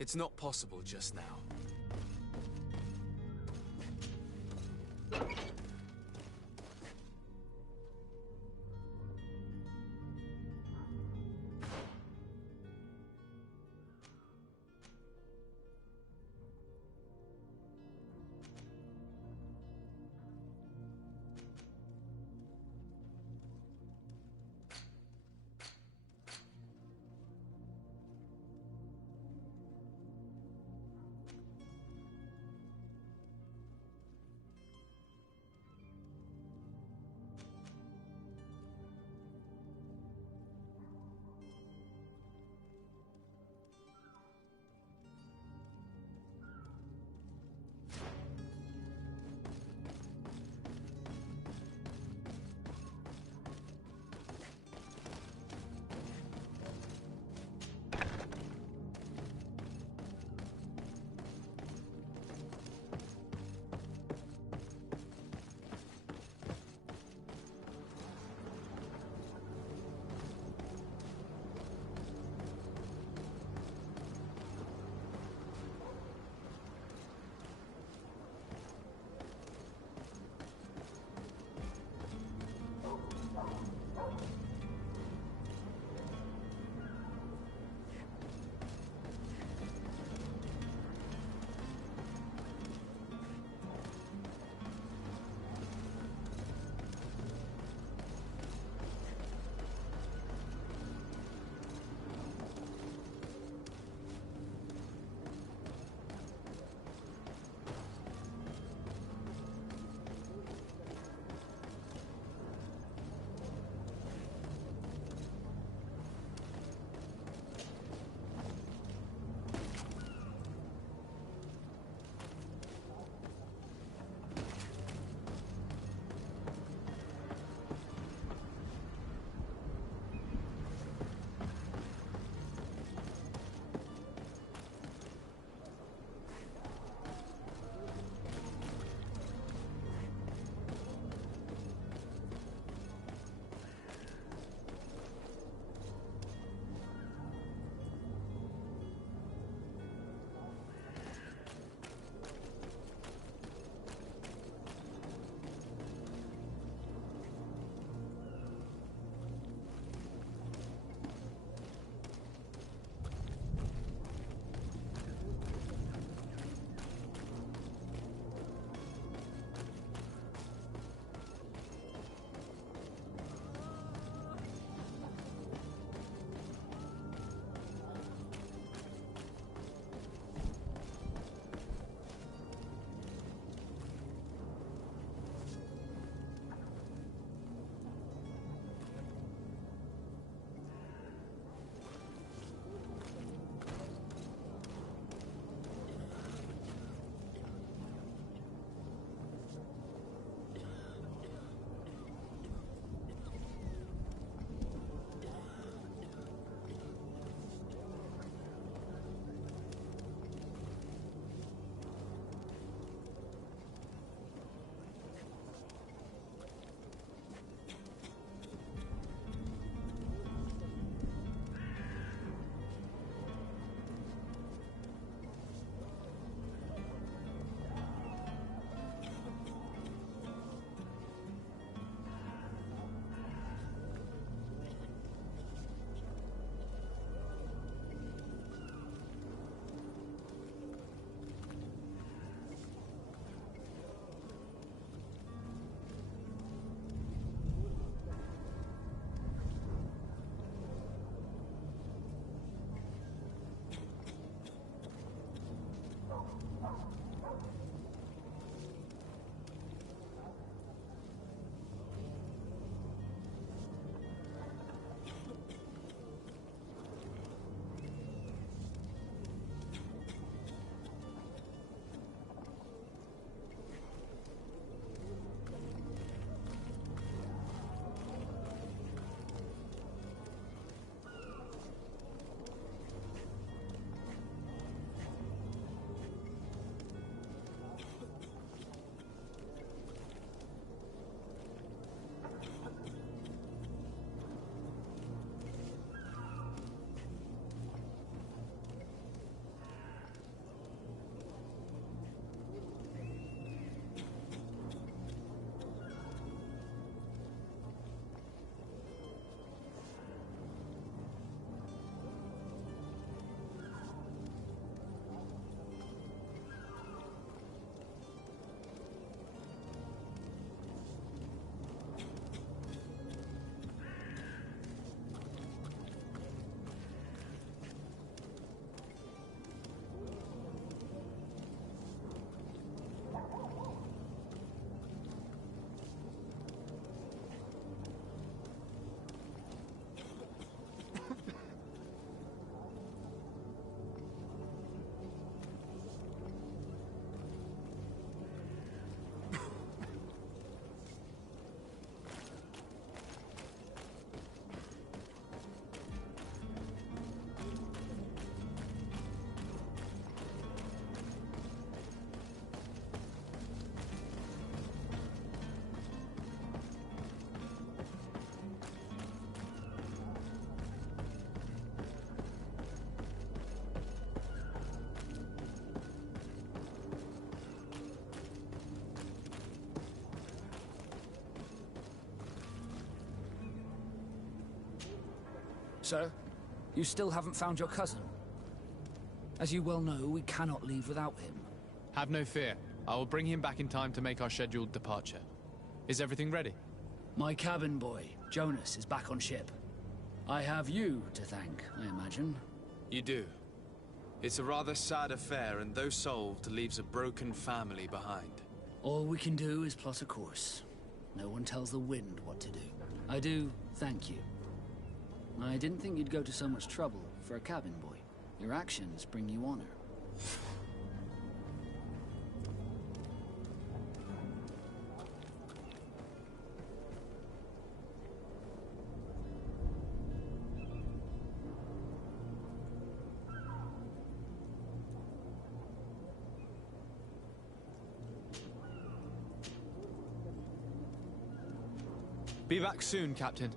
It's not possible just now. Sir, you still haven't found your cousin. As you well know, we cannot leave without him. Have no fear. I will bring him back in time to make our scheduled departure. Is everything ready? My cabin boy, Jonas, is back on ship. I have you to thank, I imagine. You do. It's a rather sad affair, and though solved, leaves a broken family behind. All we can do is plot a course. No one tells the wind what to do. I do thank you. I didn't think you'd go to so much trouble for a cabin boy. Your actions bring you honor. Be back soon, Captain.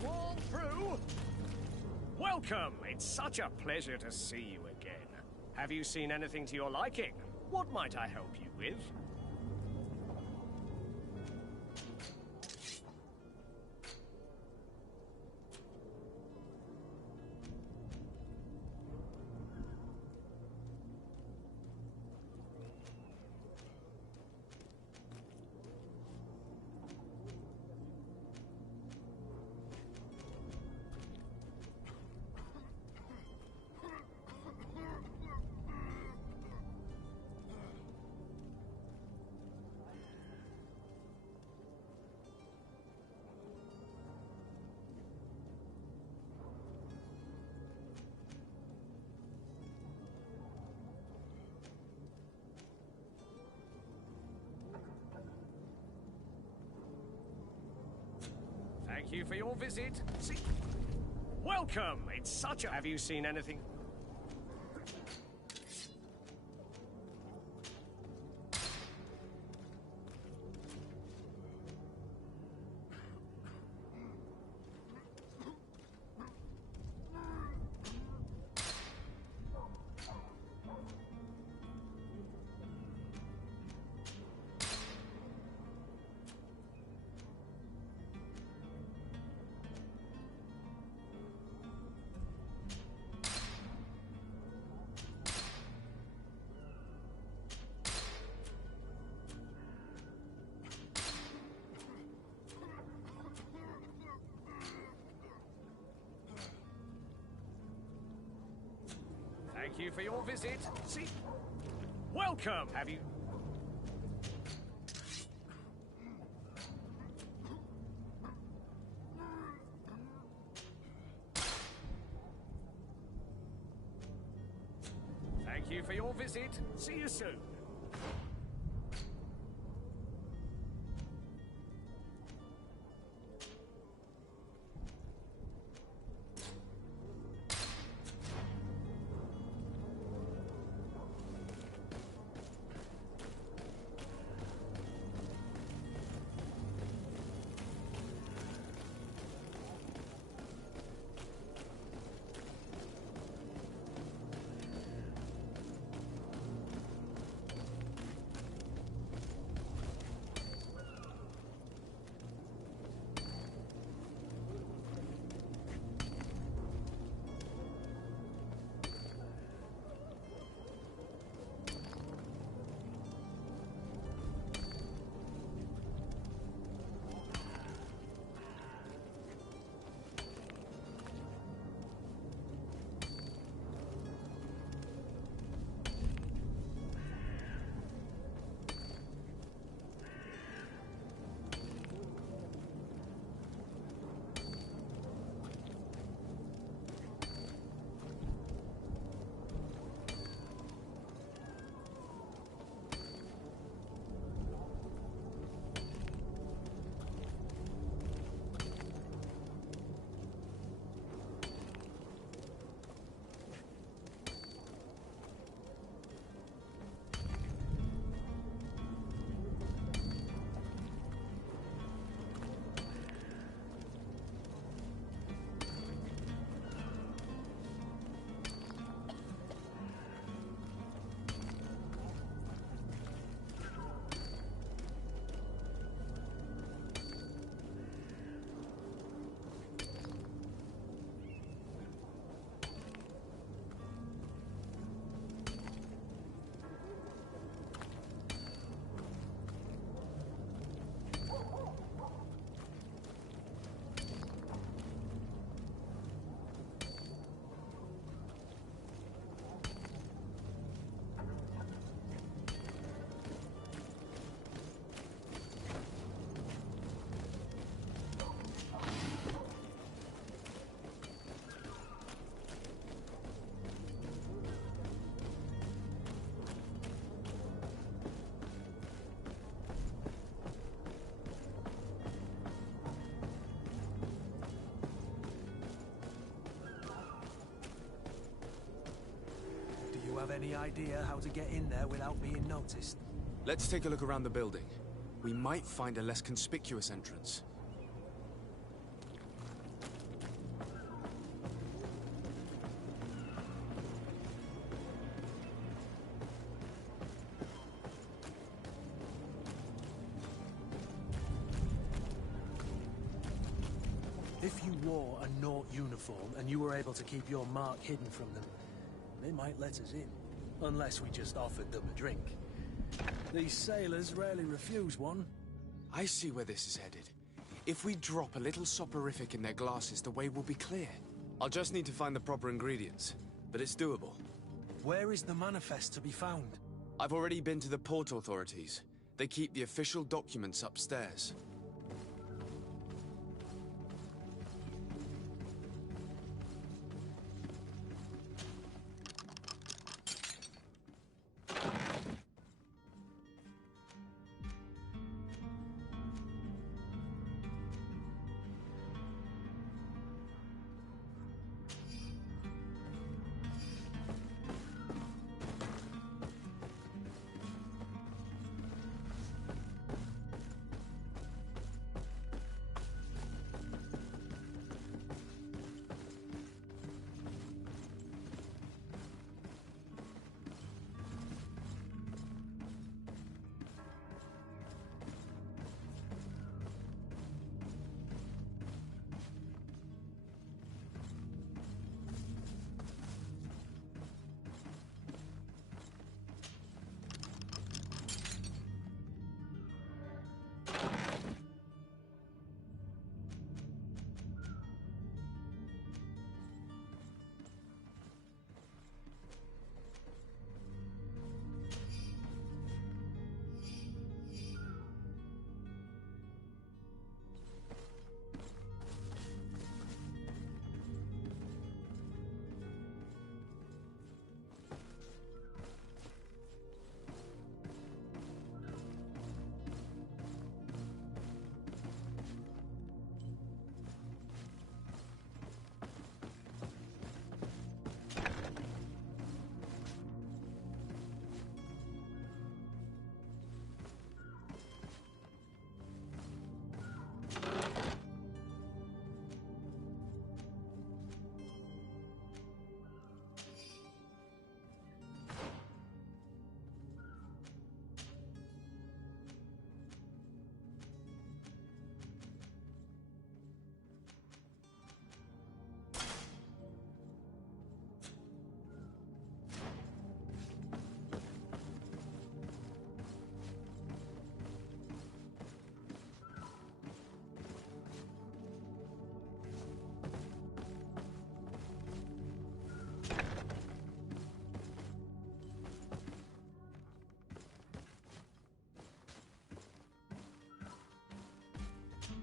swarm through. Welcome. It's such a pleasure to see you again. Have you seen anything to your liking? What might I help you with? Thank you for your visit. See, welcome. It's such a... Have you seen anything? Thank you for your visit. See, welcome. Have you... Thank you for your visit. See you soon. Have any idea how to get in there without being noticed? Let's take a look around the building. We might find a less conspicuous entrance. wore a Naut uniform and you were able to keep your mark hidden from them, they might let us in. Unless we just offered them a drink. These sailors rarely refuse one. I see where this is headed. If we drop a little soporific in their glasses, the way will be clear. I'll just need to find the proper ingredients, but it's doable. Where is the manifest to be found? I've already been to the port authorities. They keep the official documents upstairs.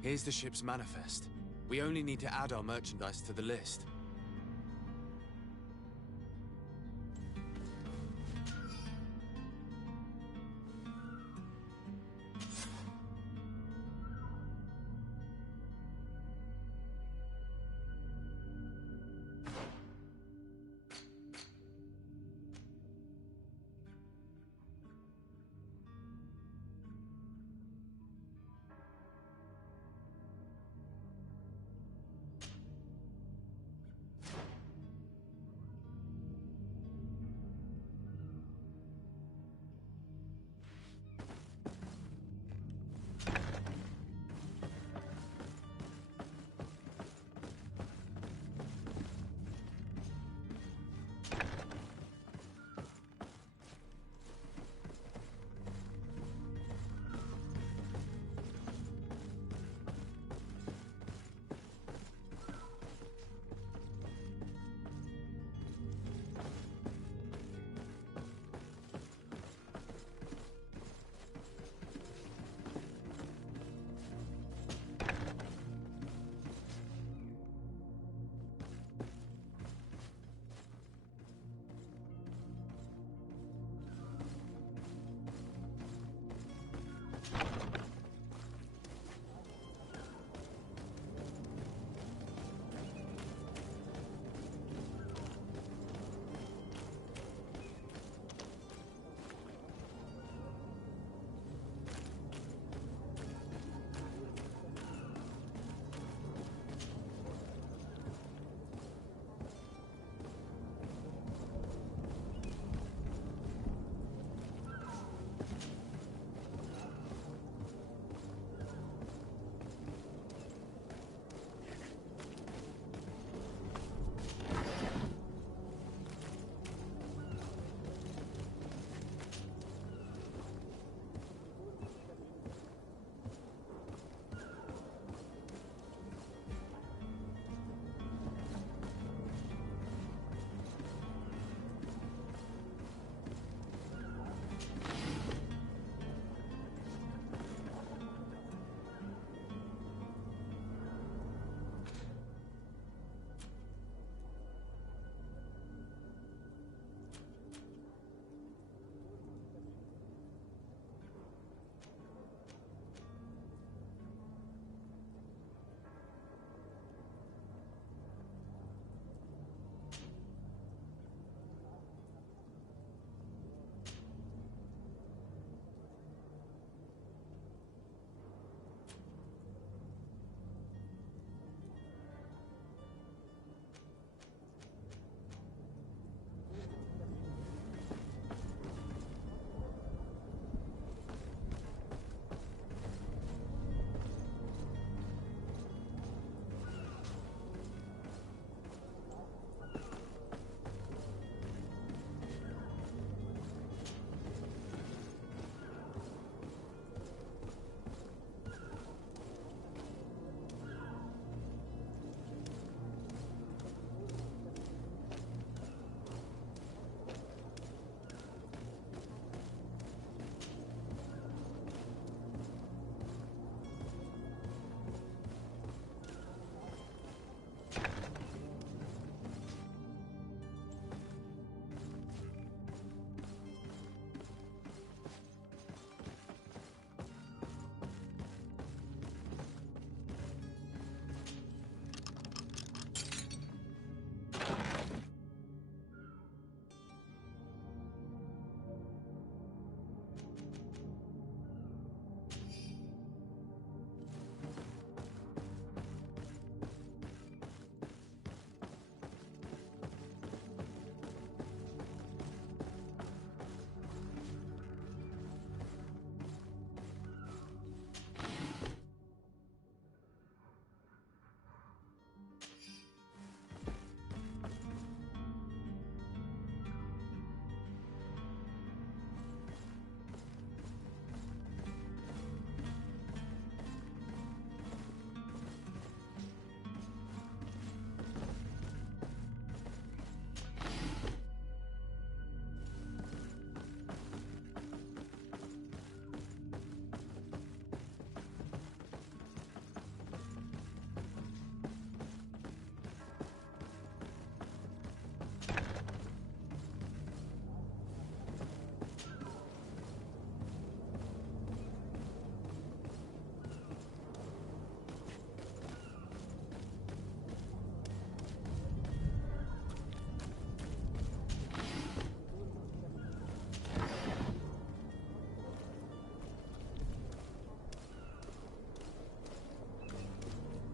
Here's the ship's manifest. We only need to add our merchandise to the list.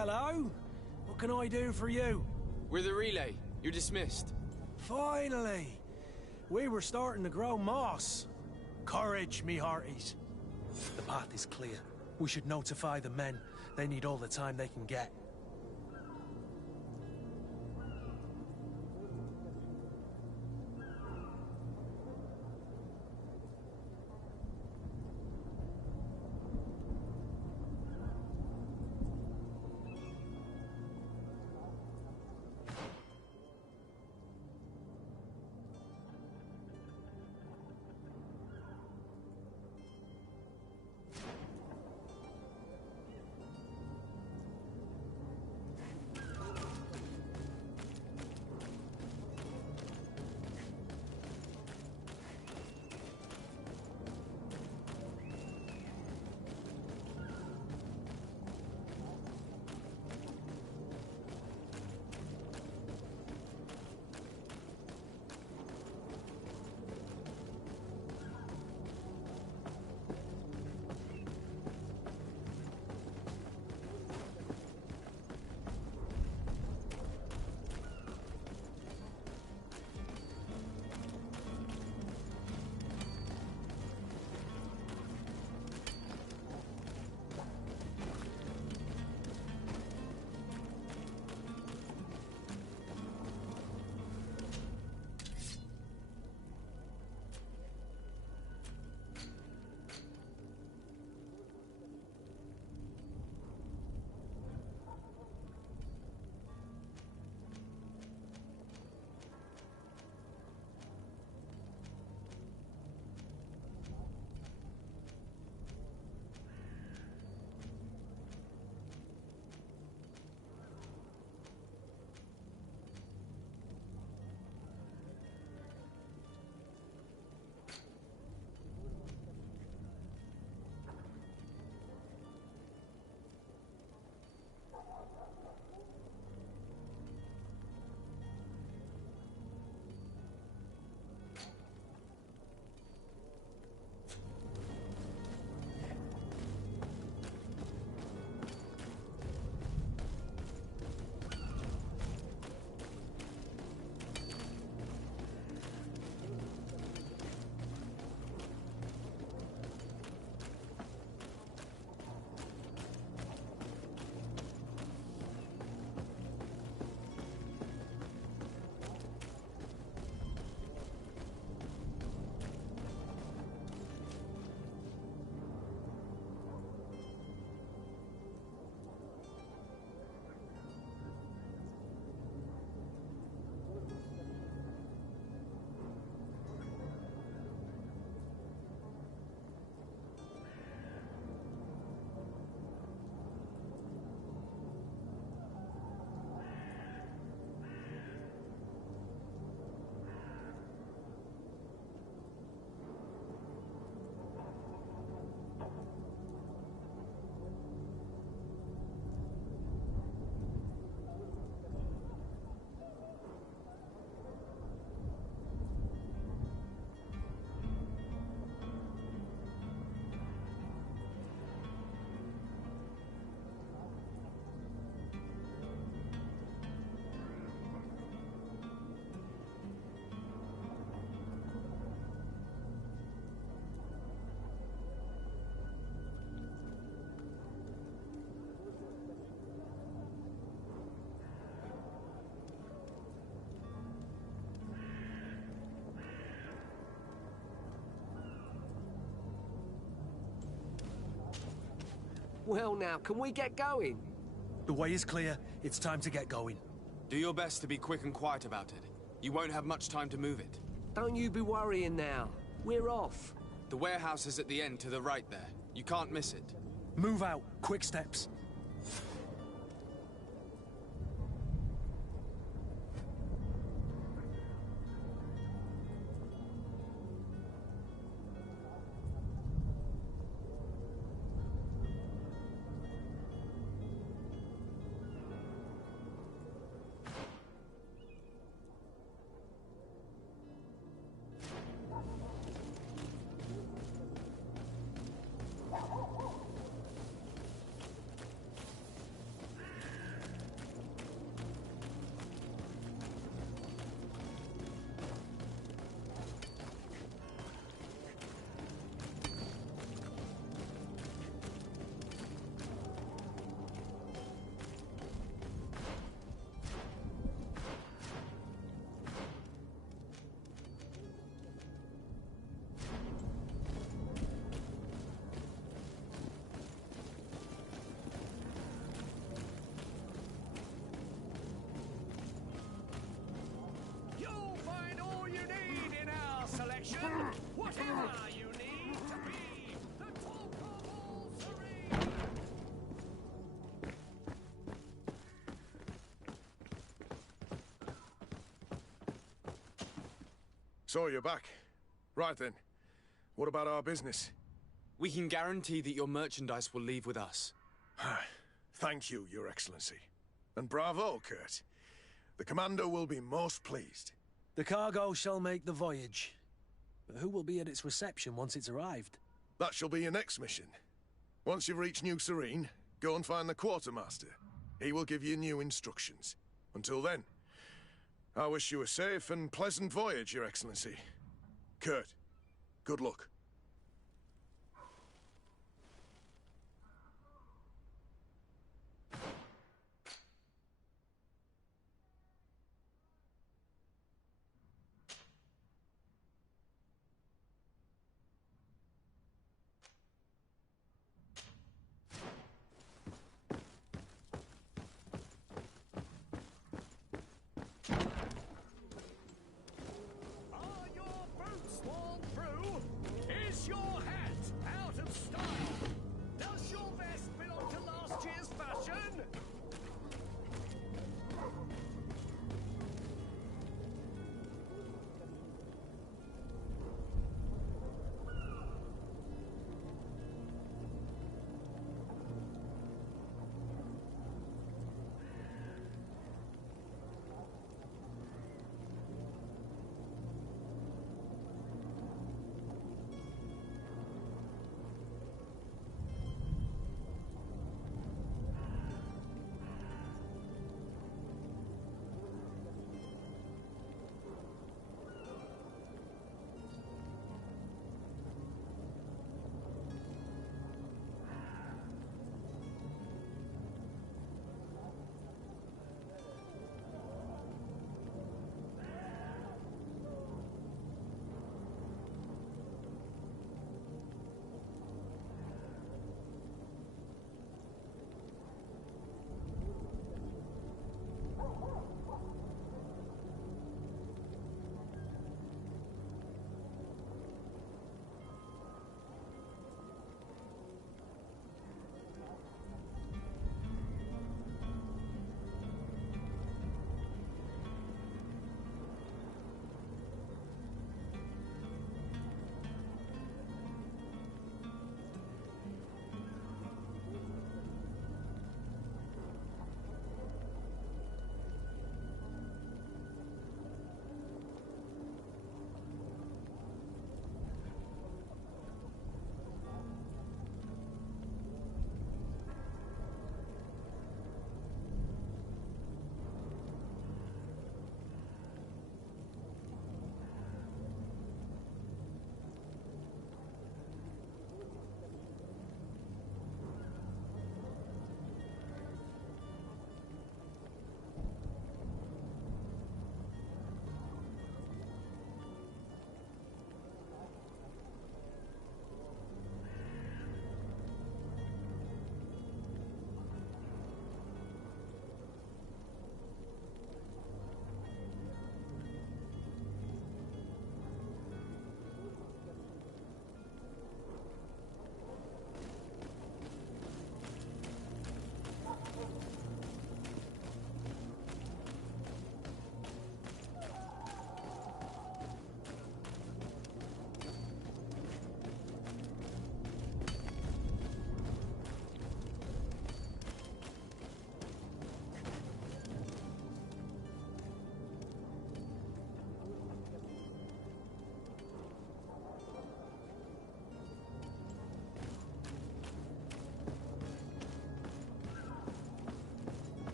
Hello? What can I do for you? We're the relay. You're dismissed. Finally! We were starting to grow moss. Courage, me hearties. The path is clear. We should notify the men. They need all the time they can get. Well now, can we get going? The way is clear. It's time to get going. Do your best to be quick and quiet about it. You won't have much time to move it. Don't you be worrying now. We're off. The warehouse is at the end to the right there. You can't miss it. Move out. Quick steps. So you're back. Right then. What about our business? We can guarantee that your merchandise will leave with us. Thank you, Your Excellency. And bravo, Kurt. The Commander will be most pleased. The cargo shall make the voyage. But who will be at its reception once it's arrived? That shall be your next mission. Once you've reached New Serene, go and find the Quartermaster. He will give you new instructions. Until then, I wish you a safe and pleasant voyage, Your Excellency. Kurt, good luck. Are your boats worn through?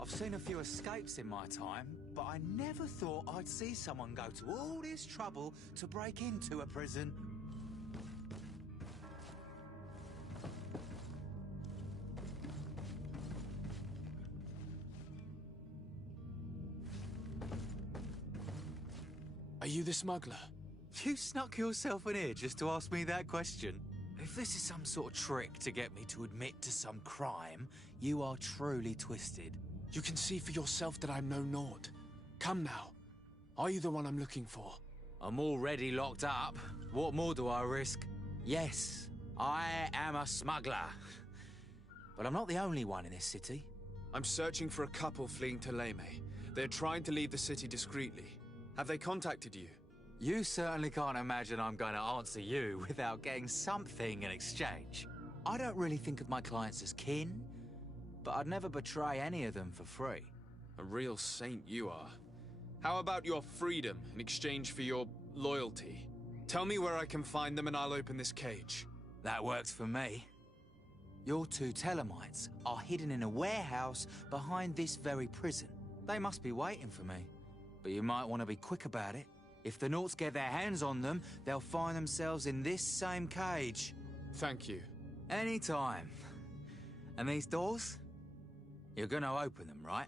I've seen a few escapes in my time, but I never thought I'd see someone go to all this trouble to break into a prison. Are you the smuggler? You snuck yourself in here just to ask me that question? If this is some sort of trick to get me to admit to some crime, you are truly twisted. You can see for yourself that I'm no Nord. Come now. Are you the one I'm looking for? I'm already locked up. What more do I risk? Yes, I am a smuggler. But I'm not the only one in this city. I'm searching for a couple fleeing to Leme. They're trying to leave the city discreetly. Have they contacted you? You certainly can't imagine I'm going to answer you without getting something in exchange. I don't really think of my clients as kin, but I'd never betray any of them for free. A real saint you are. How about your freedom in exchange for your loyalty? Tell me where I can find them and I'll open this cage. That works for me. Your two Telemites are hidden in a warehouse behind this very prison. They must be waiting for me, but you might want to be quick about it. If the Nauts get their hands on them, they'll find themselves in this same cage. Thank you. Anytime. And these doors? You're gonna open them, right?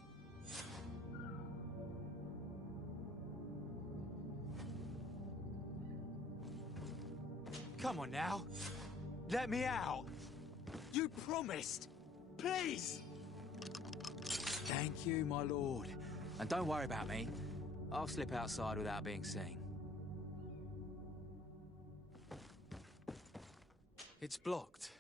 Come on now. Let me out. You promised. Please. Thank you, my lord. And don't worry about me. I'll slip outside without being seen. It's blocked.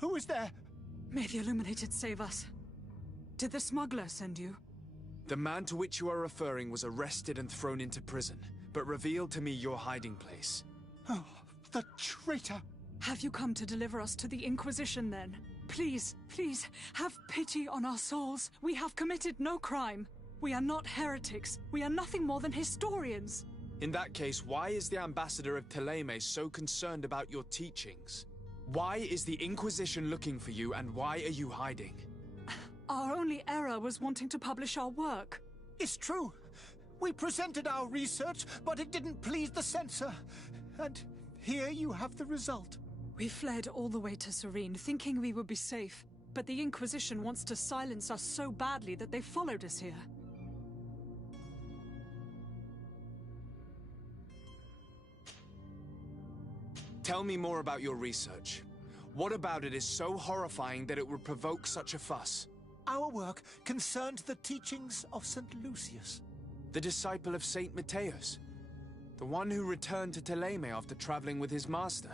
Who is there? May the Illuminated save us. Did the smuggler send you? The man to which you are referring was arrested and thrown into prison, but revealed to me your hiding place. Oh, the traitor! Have you come to deliver us to the Inquisition, then? Please, please, have pity on our souls. We have committed no crime. We are not heretics. We are nothing more than historians. In that case, why is the ambassador of Teleme so concerned about your teachings? Why is the Inquisition looking for you, and why are you hiding? Our only error was wanting to publish our work. It's true. We presented our research, but it didn't please the censor. And here you have the result. We fled all the way to Serene, thinking we would be safe. But the Inquisition wants to silence us so badly that they followed us here. Tell me more about your research. What about it is so horrifying that it would provoke such a fuss? Our work concerned the teachings of St. Lucius. The disciple of Saint Matthias. The one who returned to Teleme after traveling with his master.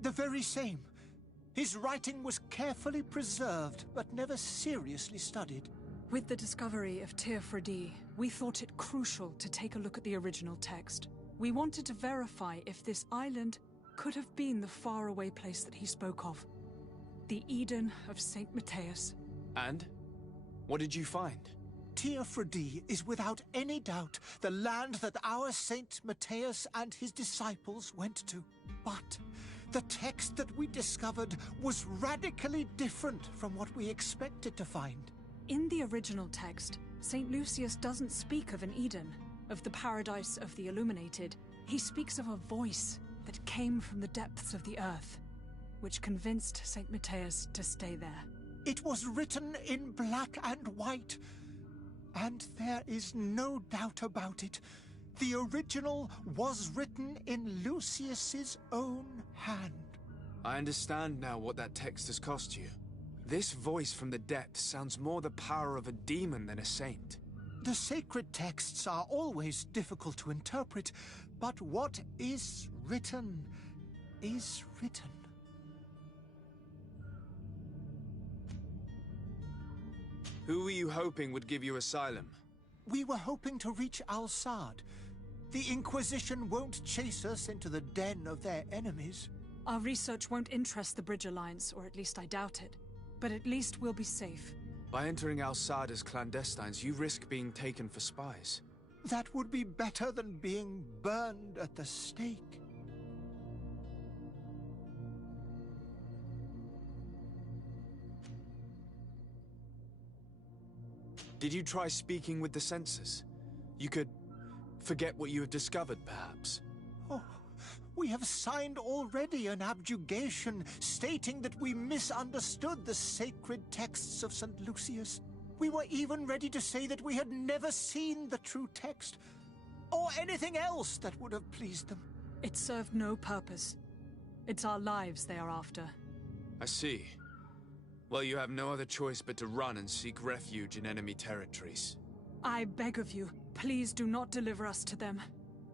The very same. His writing was carefully preserved, but never seriously studied. With the discovery of Teofredi, we thought it crucial to take a look at the original text. We wanted to verify if this island could have been the faraway place that he spoke of. The Eden of Saint Matthias. And? What did you find? Teofredi is without any doubt the land that our Saint Matthias and his disciples went to. But the text that we discovered was radically different from what we expected to find. In the original text, Saint Lucius doesn't speak of an Eden, of the paradise of the Illuminated. He speaks of a voice that came from the depths of the earth, which convinced Saint Matthias to stay there. It was written in black and white, and there is no doubt about it. The original was written in Lucius's own hand. I understand now what that text has cost you. This voice from the depths sounds more the power of a demon than a saint. The sacred texts are always difficult to interpret, but what is written is written. Who were you hoping would give you asylum? We were hoping to reach Al-Sad. The Inquisition won't chase us into the den of their enemies. Our research won't interest the Bridge Alliance, or at least I doubt it. But at least we'll be safe. By entering Al-Sad as clandestines, you risk being taken for spies. That would be better than being burned at the stake. Did you try speaking with the censors? You could forget what you have discovered, perhaps. Oh, we have signed already an abjugation stating that we misunderstood the sacred texts of St. Lucius. We were even ready to say that we had never seen the true text, or anything else that would have pleased them. It served no purpose. It's our lives they are after. I see. Well, you have no other choice but to run and seek refuge in enemy territories. I beg of you, please do not deliver us to them.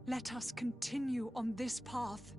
Let us continue on this path.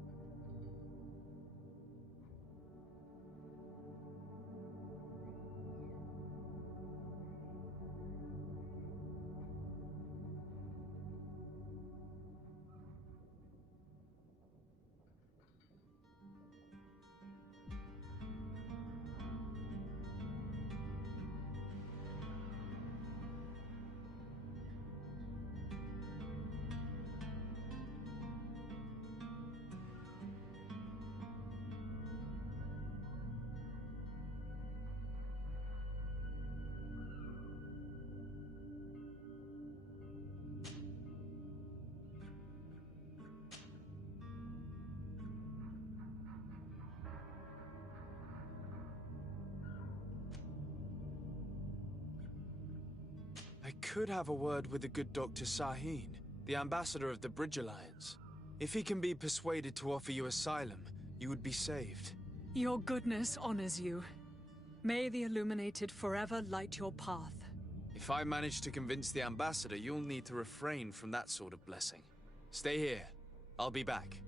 I could have a word with the good Dr. Sahin, the ambassador of the Bridge Alliance. If he can be persuaded to offer you asylum, you would be saved. Your goodness honors you. May the Illuminated forever light your path. If I manage to convince the ambassador, you'll need to refrain from that sort of blessing. Stay here. I'll be back.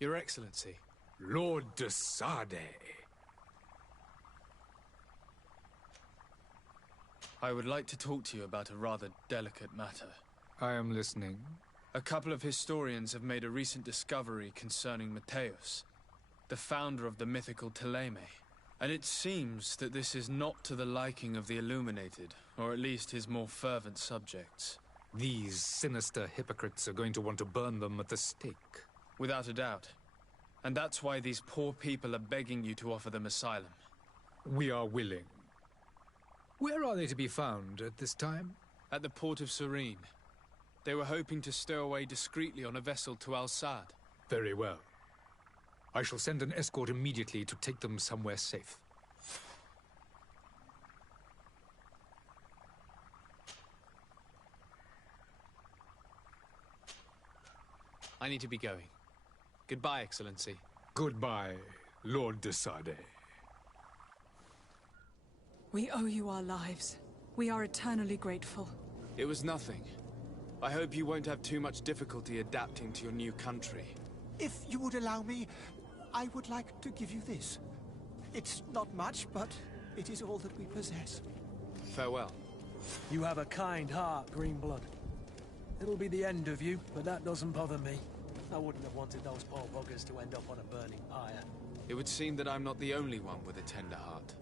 Your Excellency. Lord de Sade. I would like to talk to you about a rather delicate matter. I am listening. A couple of historians have made a recent discovery concerning Mateus, the founder of the mythical Teleme. And it seems that this is not to the liking of the Illuminated, or at least his more fervent subjects. These sinister hypocrites are going to want to burn them at the stake. Without a doubt. And that's why these poor people are begging you to offer them asylum. We are willing. Where are they to be found at this time? At the port of Serene. They were hoping to stow away discreetly on a vessel to Al-Sad. Very well. I shall send an escort immediately to take them somewhere safe. I need to be going. Goodbye, Excellency. Goodbye, Lord de Sade. We owe you our lives. We are eternally grateful. It was nothing. I hope you won't have too much difficulty adapting to your new country. If you would allow me, I would like to give you this. It's not much, but it is all that we possess. Farewell. You have a kind heart, Greenblood. It'll be the end of you, but that doesn't bother me. I wouldn't have wanted those poor buggers to end up on a burning pyre. It would seem that I'm not the only one with a tender heart.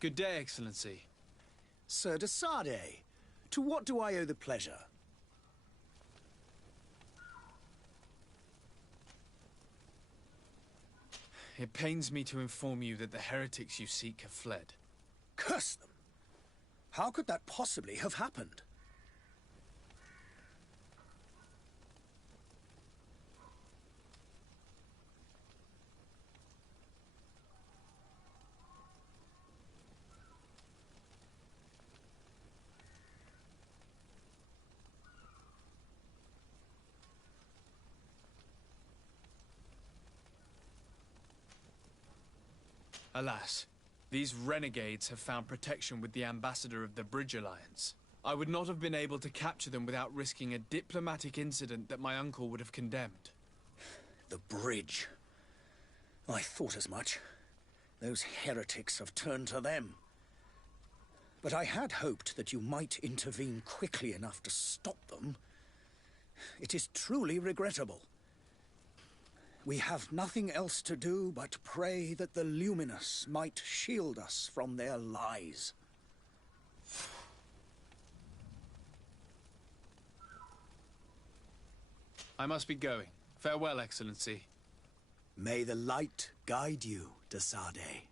Good day, Excellency. Sir de Sade, to what do I owe the pleasure? It pains me to inform you that the heretics you seek have fled. Curse them! How could that possibly have happened? Alas, these renegades have found protection with the ambassador of the Bridge Alliance. I would not have been able to capture them without risking a diplomatic incident that my uncle would have condemned. The bridge. I thought as much. Those heretics have turned to them. But I had hoped that you might intervene quickly enough to stop them. It is truly regrettable. We have nothing else to do but pray that the Luminous might shield us from their lies. I must be going. Farewell, Excellency. May the light guide you, de Sade.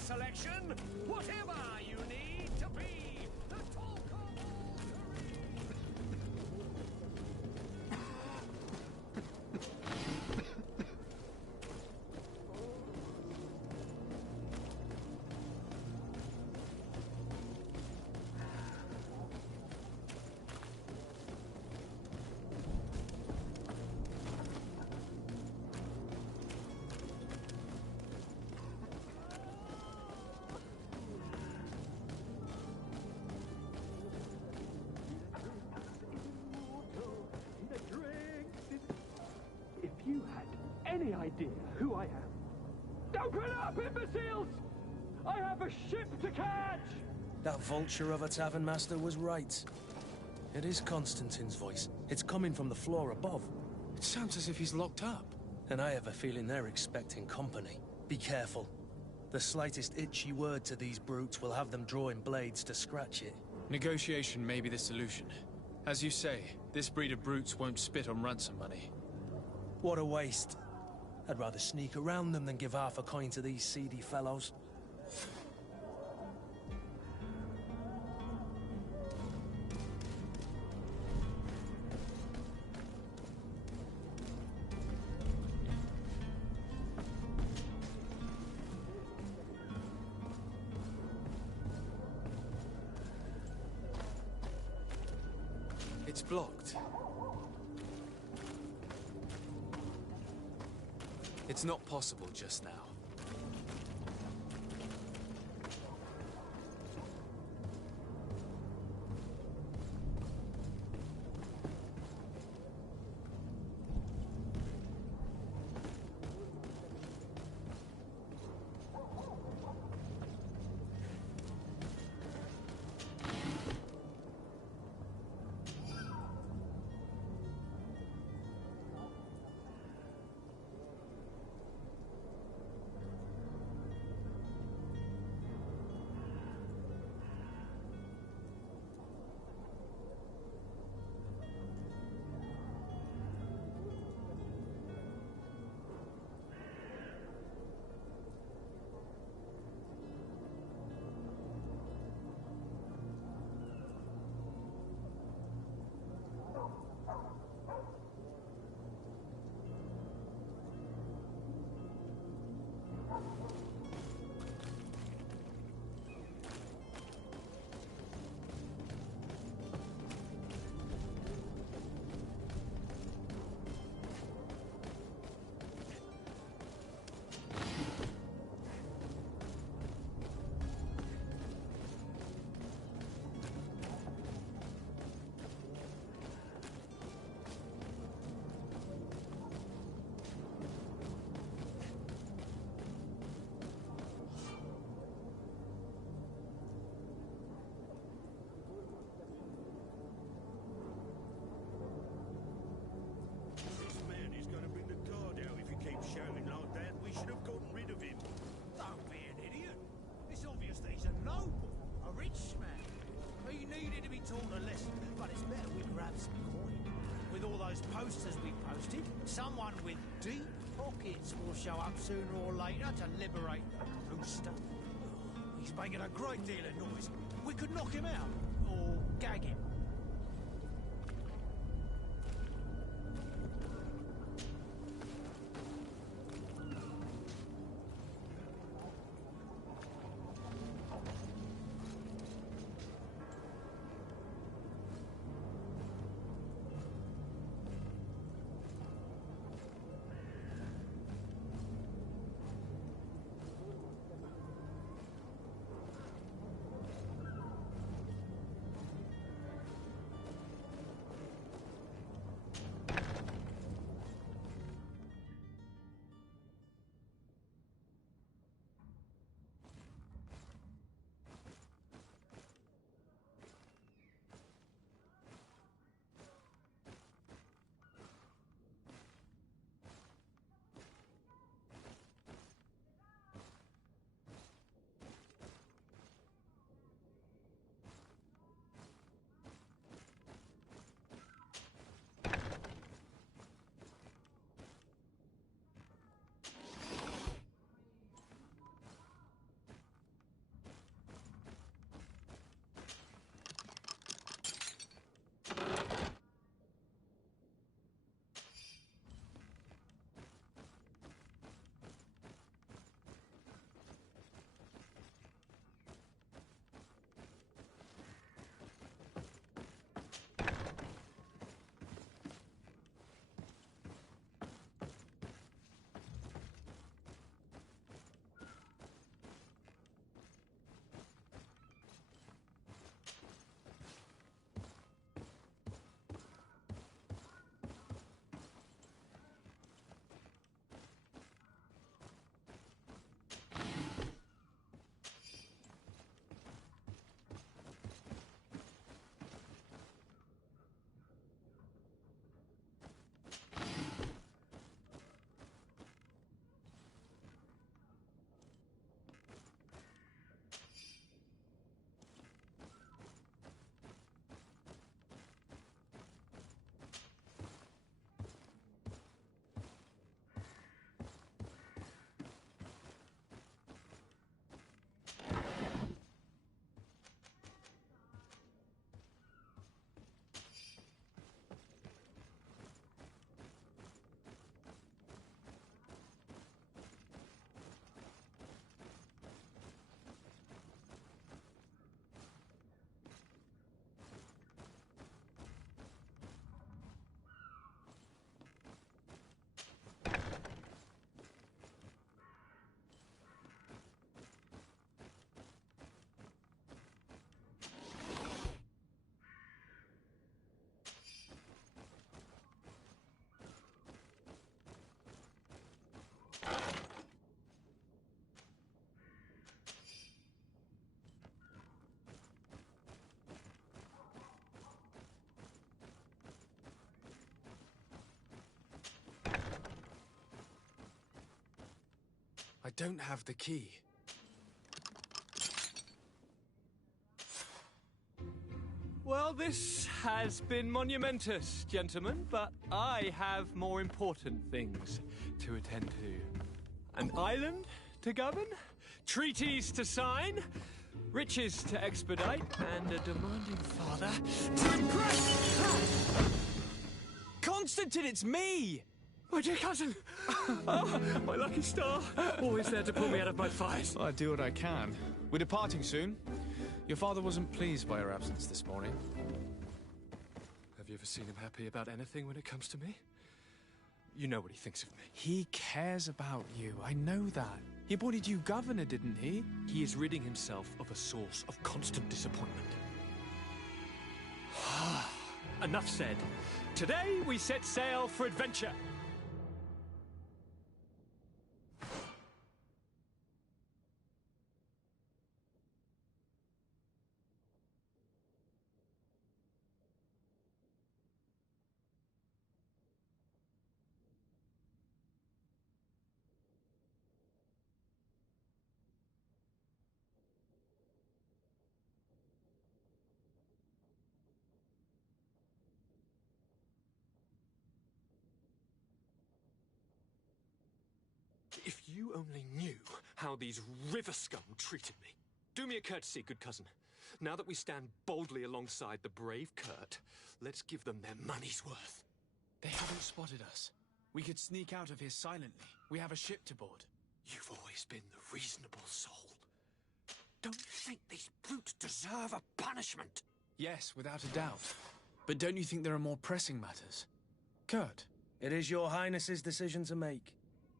Selection, whatever you need to be the talk of all you had any idea who I am. Open up, imbeciles! I have a ship to catch! That vulture of a tavern master was right. It is Constantine's voice. It's coming from the floor above. It sounds as if he's locked up. And I have a feeling they're expecting company. Be careful. The slightest itchy word to these brutes will have them drawing blades to scratch it. Negotiation may be the solution. As you say, this breed of brutes won't spit on ransom money. What a waste. I'd rather sneak around them than give half a coin to these seedy fellows. It's blocked. It's not possible just now. Posters we posted, someone with deep pockets will show up sooner or later to liberate the rooster. He's making a great deal of noise. We could knock him out, or gag him. don't have the key. Well, this has been monumentous, gentlemen, but I have more important things to attend to. An island to govern, treaties to sign, riches to expedite, and a demanding father to impress! Constantine, it's me! My dear cousin! Oh, my lucky star! Always there to pull me out of my fight. I do what I can. We're departing soon. Your father wasn't pleased by your absence this morning. Have you ever seen him happy about anything when it comes to me? You know what he thinks of me. He cares about you. I know that. He appointed you governor, didn't he? He is ridding himself of a source of constant disappointment. Enough said. Today we set sail for adventure. If you only knew how these river scum treated me. Do me a courtesy, good cousin. Now that we stand boldly alongside the brave Kurt, let's give them their money's worth. They haven't spotted us. We could sneak out of here silently. We have a ship to board. You've always been the reasonable soul. Don't you think these brutes deserve a punishment? Yes, without a doubt. But don't you think there are more pressing matters? Kurt? It is your highness's decision to make.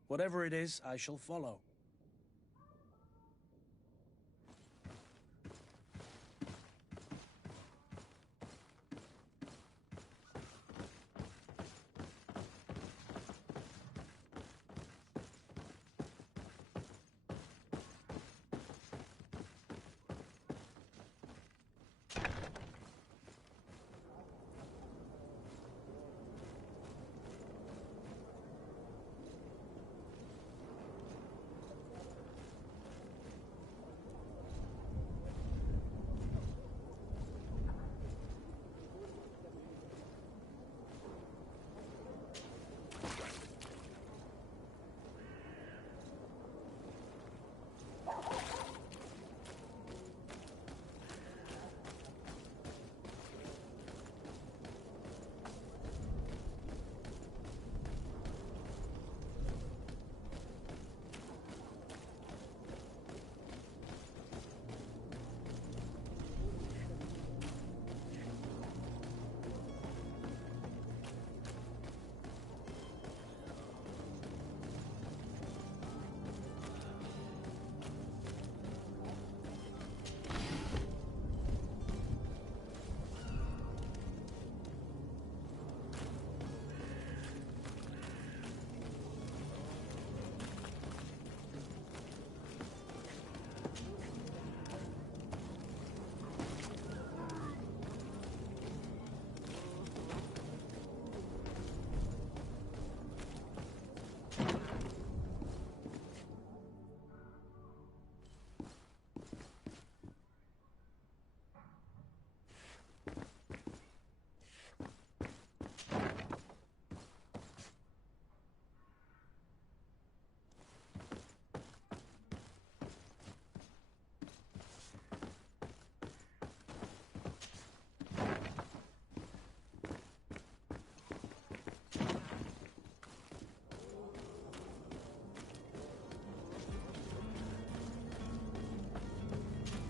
Whatever it is, I shall follow.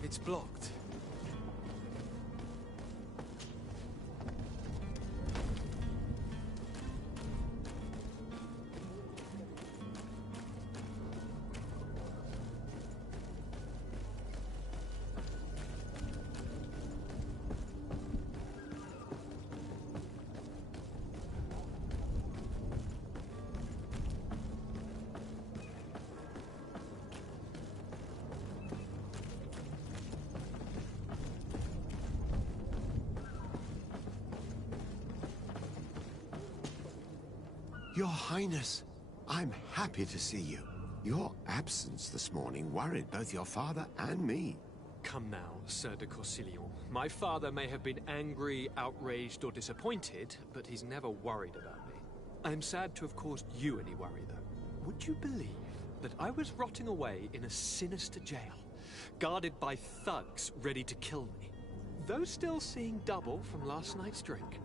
It's blocked. Your Highness, I'm happy to see you. Your absence this morning worried both your father and me. Come now, Sir de Corsillon. My father may have been angry, outraged, or disappointed, but he's never worried about me. I'm sad to have caused you any worry, though. Would you believe that I was rotting away in a sinister jail, guarded by thugs ready to kill me? Though still seeing double from last night's drink,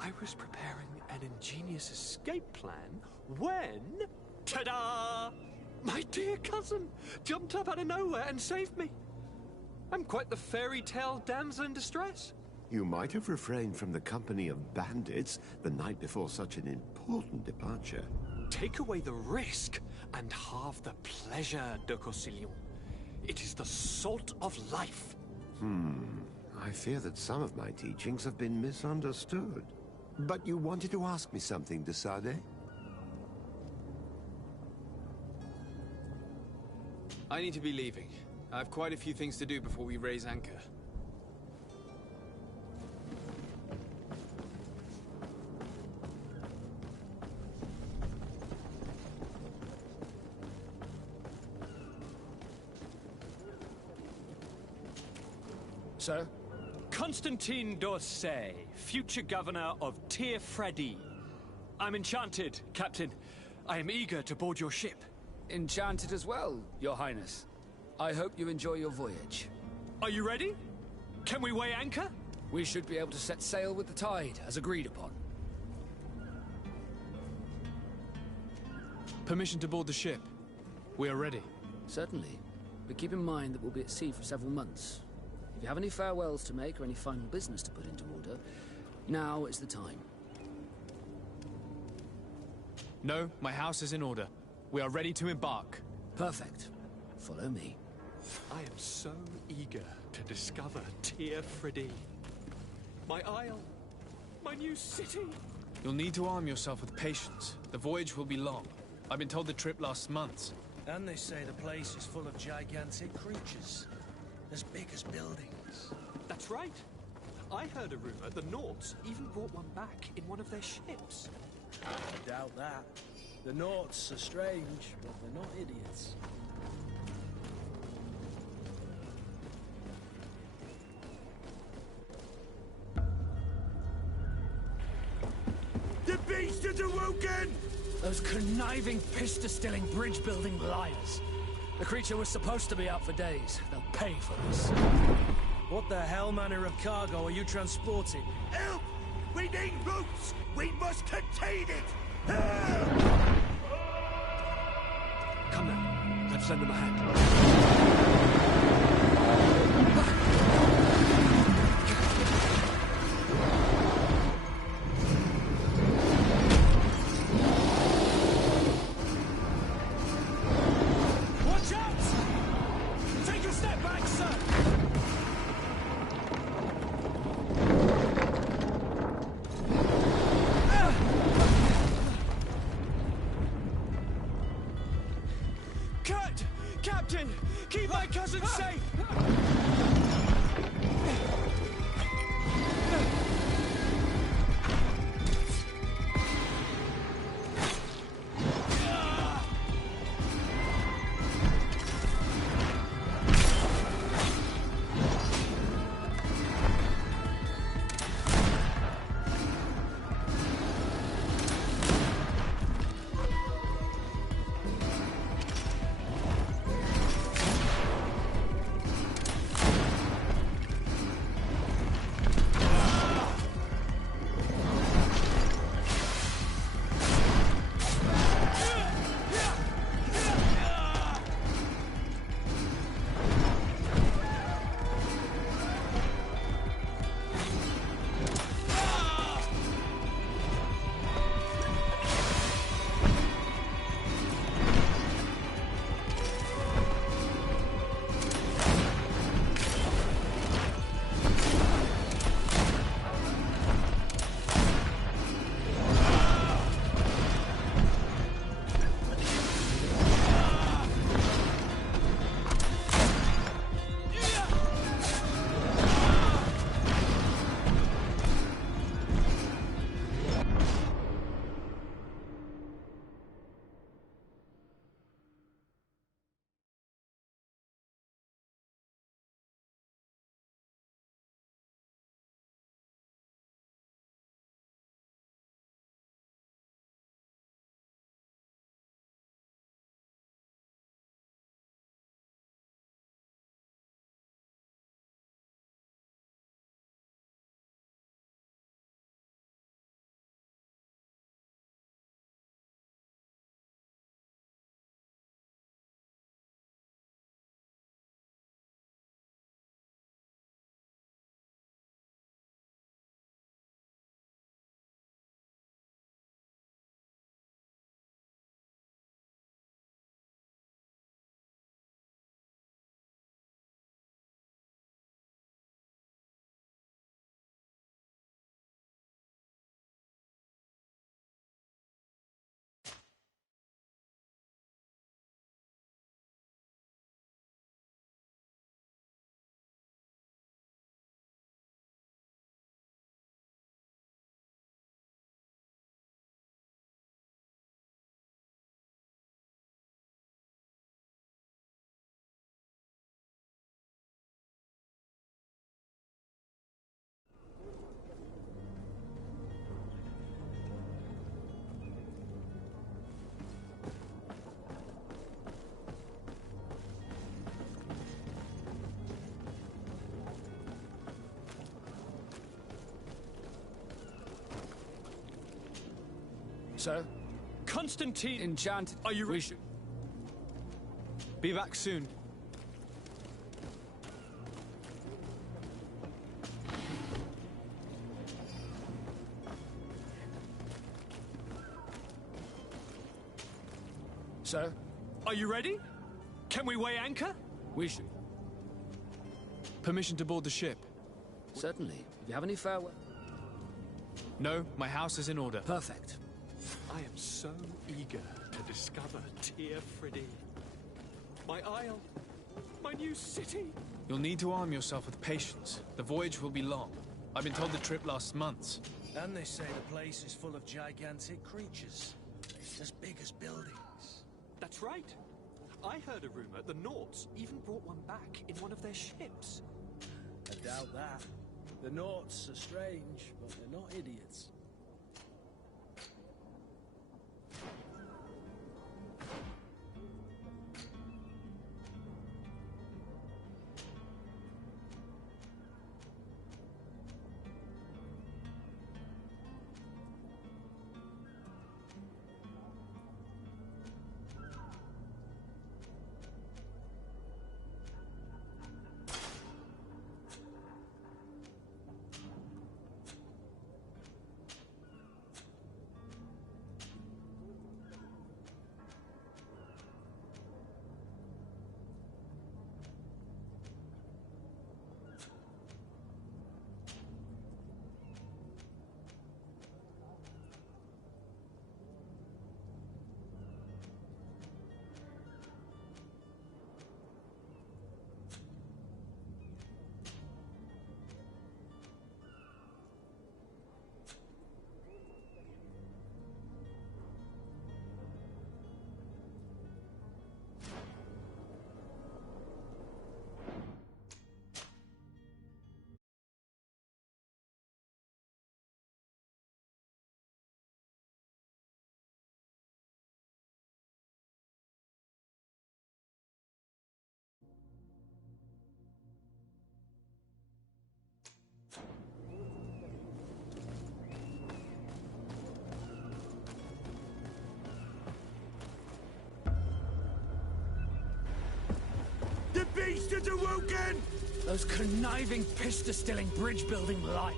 I was preparing an ingenious escape plan when... ta-da! My dear cousin jumped up out of nowhere and saved me. I'm quite the fairy tale damsel in distress. You might have refrained from the company of bandits the night before such an important departure. Take away the risk and halve the pleasure, de Corsillon. It is the salt of life. I fear that some of my teachings have been misunderstood. But you wanted to ask me something, de Sade? I need to be leaving. I have quite a few things to do before we raise anchor. Sir? Constantine d'Orsay, future governor of Tir Freddy. I'm enchanted, Captain. I am eager to board your ship. Enchanted as well, Your Highness. I hope you enjoy your voyage. Are you ready? Can we weigh anchor? We should be able to set sail with the tide, as agreed upon. Permission to board the ship. We are ready. Certainly. But keep in mind that we'll be at sea for several months. If you have any farewells to make or any final business to put into order, now is the time. No, my house is in order. We are ready to embark. Perfect. Follow me. I am so eager to discover Tir Freddy. My isle. My new city. You'll need to arm yourself with patience. The voyage will be long. I've been told the trip lasts months. And they say the place is full of gigantic creatures. As big as buildings. That's right. I heard a rumor the Nauts even brought one back in one of their ships. I doubt that. The Nauts are strange, but they're not idiots. The beast has awoken! Those conniving, pista-stilling, bridge-building liars. The creature was supposed to be out for days. They'll pay for this. What the hell manner of cargo are you transporting? Help! We need routes! We must contain it! Help! Come now. Let's lend them a hand. Captain! Keep my cousin safe! Sir? Constantine... Enchanted. Are you... We should... Be back soon. Sir? Are you ready? Can we weigh anchor? We should. Permission to board the ship? Certainly. If you have any farewell... No, my house is in order. Perfect. I am so eager to discover Teer Friddy. My isle. My new city. You'll need to arm yourself with patience. The voyage will be long. I've been told the trip lasts months. And they say the place is full of gigantic creatures. As big as buildings. That's right. I heard a rumor the Nauts even brought one back in one of their ships. I doubt that. The Nauts are strange, but they're not idiots. The beast has awoken! Those conniving, pista-stilling, bridge-building light.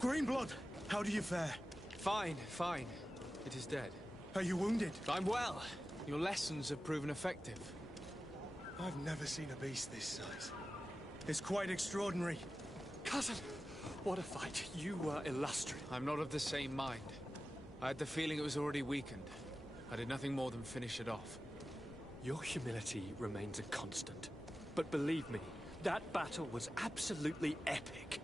Greenblood, how do you fare? Fine, fine. It is dead. Are you wounded? I'm well. Your lessons have proven effective. I've never seen a beast this size. It's quite extraordinary. Cousin, what a fight. You were illustrious. I'm not of the same mind. I had the feeling it was already weakened. I did nothing more than finish it off. Your humility remains a constant. But believe me, that battle was absolutely epic.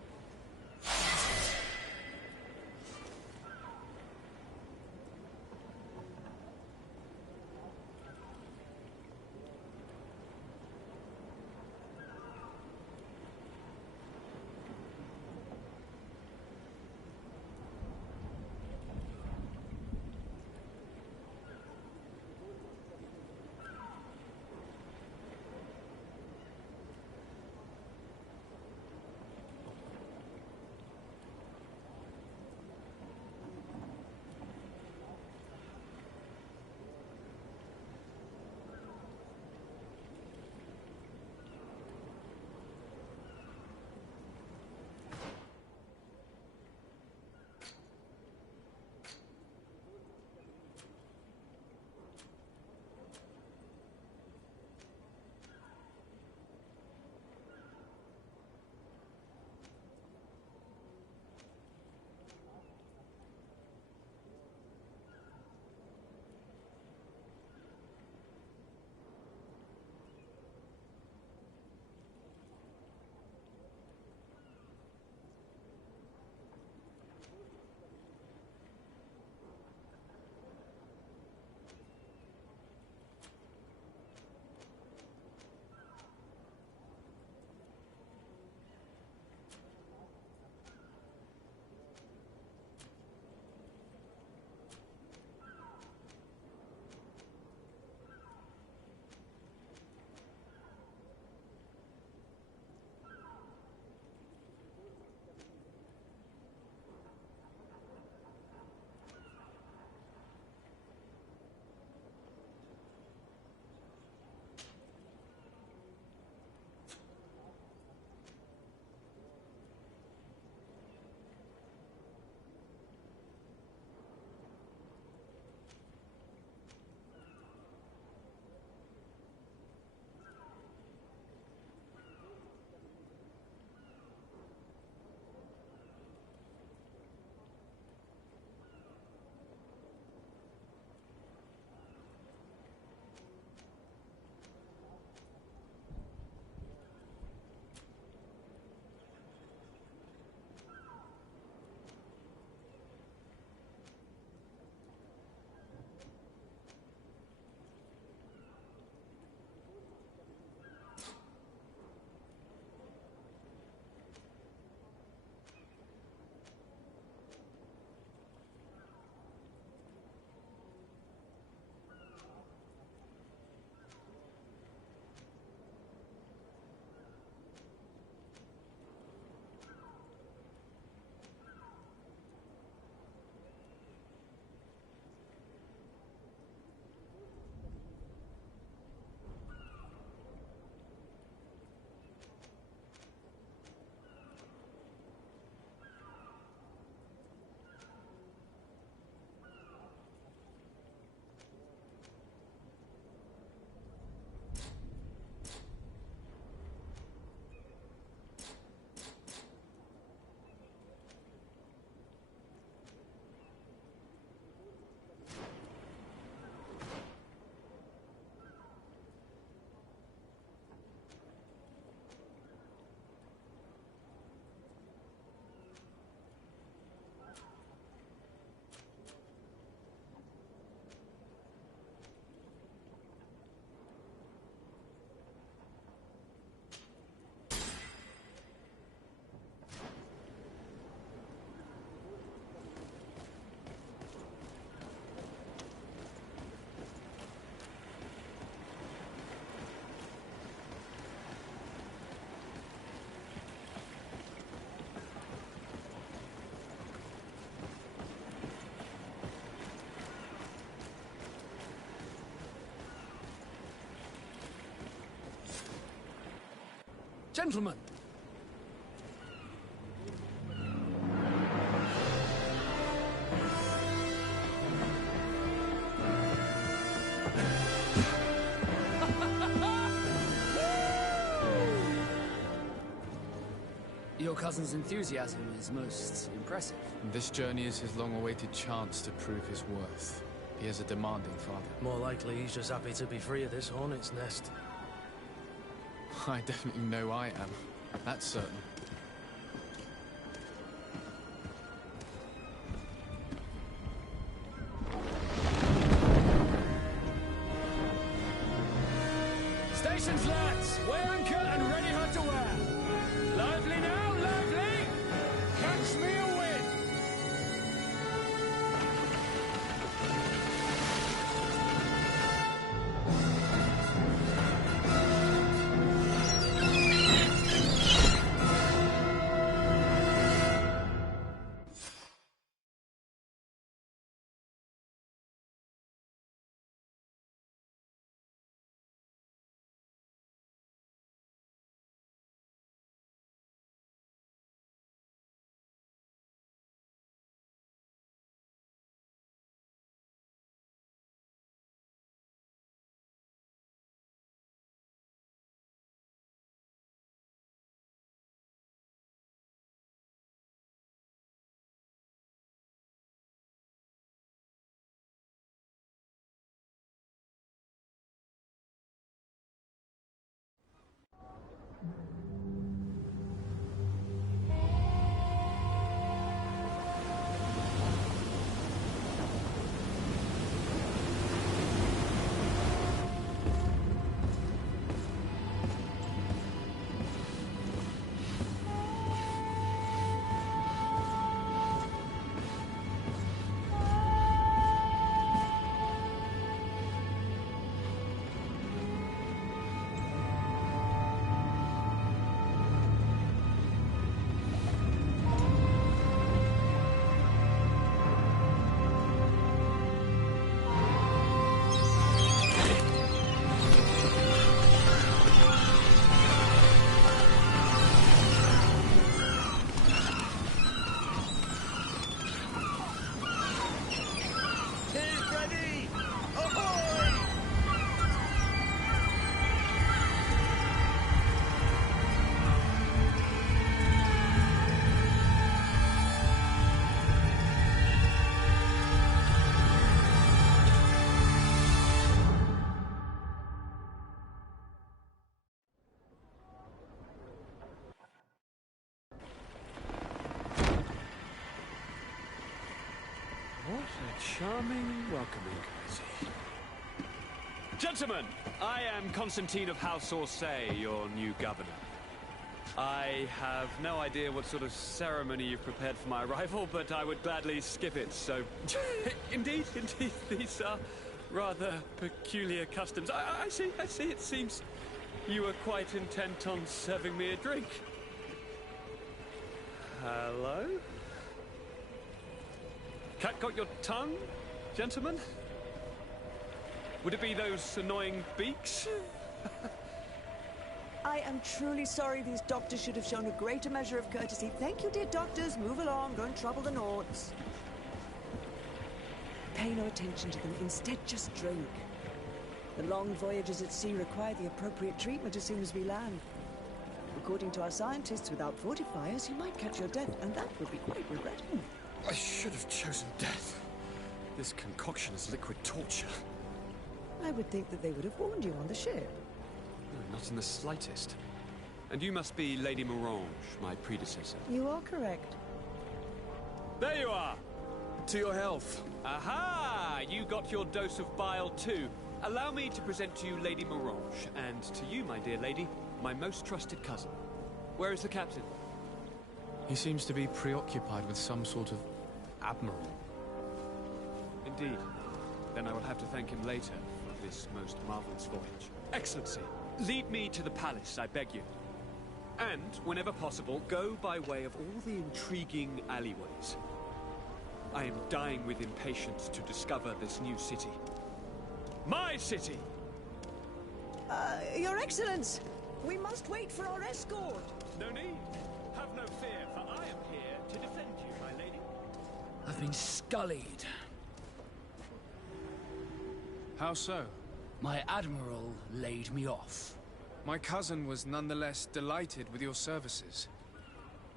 Gentlemen! Your cousin's enthusiasm is most impressive. This journey is his long-awaited chance to prove his worth. He has a demanding father. More likely he's just happy to be free of this hornet's nest. I definitely know I am. That's certain. Stations, lads! Wear anchor and ready her to wear! Lively now, lively! Catch me a win! What a charming welcoming committee. Gentlemen, I am Constantine of House Orsay, your new governor. I have no idea what sort of ceremony you've prepared for my arrival, but I would gladly skip it, so... indeed, these are rather peculiar customs. I see, it seems you were quite intent on serving me a drink. Hello? Cat got your tongue, gentlemen? Would it be those annoying beaks? I am truly sorry. These doctors should have shown a greater measure of courtesy. Thank you, dear doctors. Move along. Don't trouble the Nords. Pay no attention to them. Instead, just drink. The long voyages at sea require the appropriate treatment as soon as we land. According to our scientists, without fortifiers, you might catch your death, and that would be quite regrettable. I should have chosen death. This concoction is liquid torture. I would think that they would have warned you on the ship. No, not in the slightest. And you must be Lady Morange, my predecessor. You are correct. There you are! To your health. Aha! You got your dose of bile too. Allow me to present to you Lady Morange, and to you, my dear lady, my most trusted cousin. Where is the captain? He seems to be preoccupied with some sort of admiral. Indeed. Then I will have to thank him later for this most marvelous voyage. Excellency, lead me to the palace, I beg you. And, whenever possible, go by way of all the intriguing alleyways. I am dying with impatience to discover this new city. My city! Your Excellence! We must wait for our escort. No need. Have no fear, for I am here to defend you, my lady. I've been scullied. How so? My admiral laid me off. My cousin was nonetheless delighted with your services.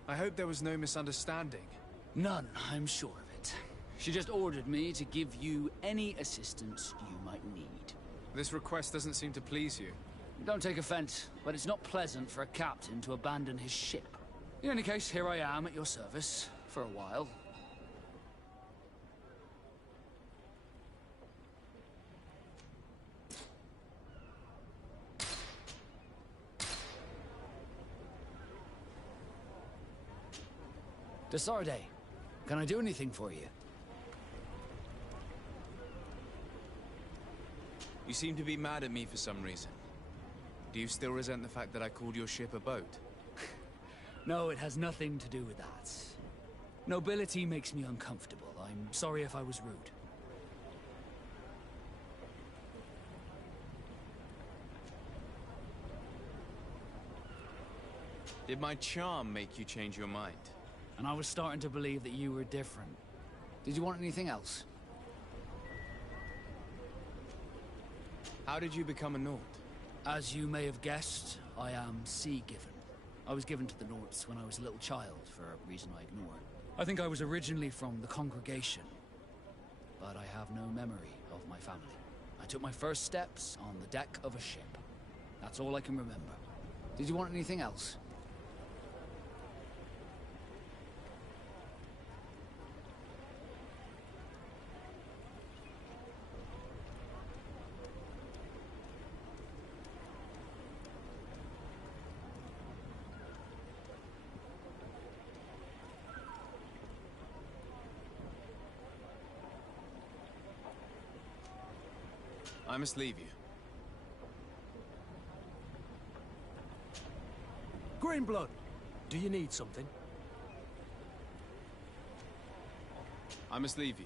I hope there was no misunderstanding. None, I'm sure of it. She just ordered me to give you any assistance you might need. This request doesn't seem to please you. Don't take offense, but it's not pleasant for a captain to abandon his ship. In any case, here I am at your service, for a while. Desarde, can I do anything for you? You seem to be mad at me for some reason. Do you still resent the fact that I called your ship a boat? No, it has nothing to do with that. Nobility makes me uncomfortable. I'm sorry if I was rude. Did my charm make you change your mind? And I was starting to believe that you were different. Did you want anything else? How did you become a Nord? As you may have guessed, I am sea-given. I was given to the Nords when I was a little child, for a reason I ignore. I think I was originally from the congregation, but I have no memory of my family. I took my first steps on the deck of a ship. That's all I can remember. Did you want anything else? I must leave you. Greenblood, do you need something? I must leave you.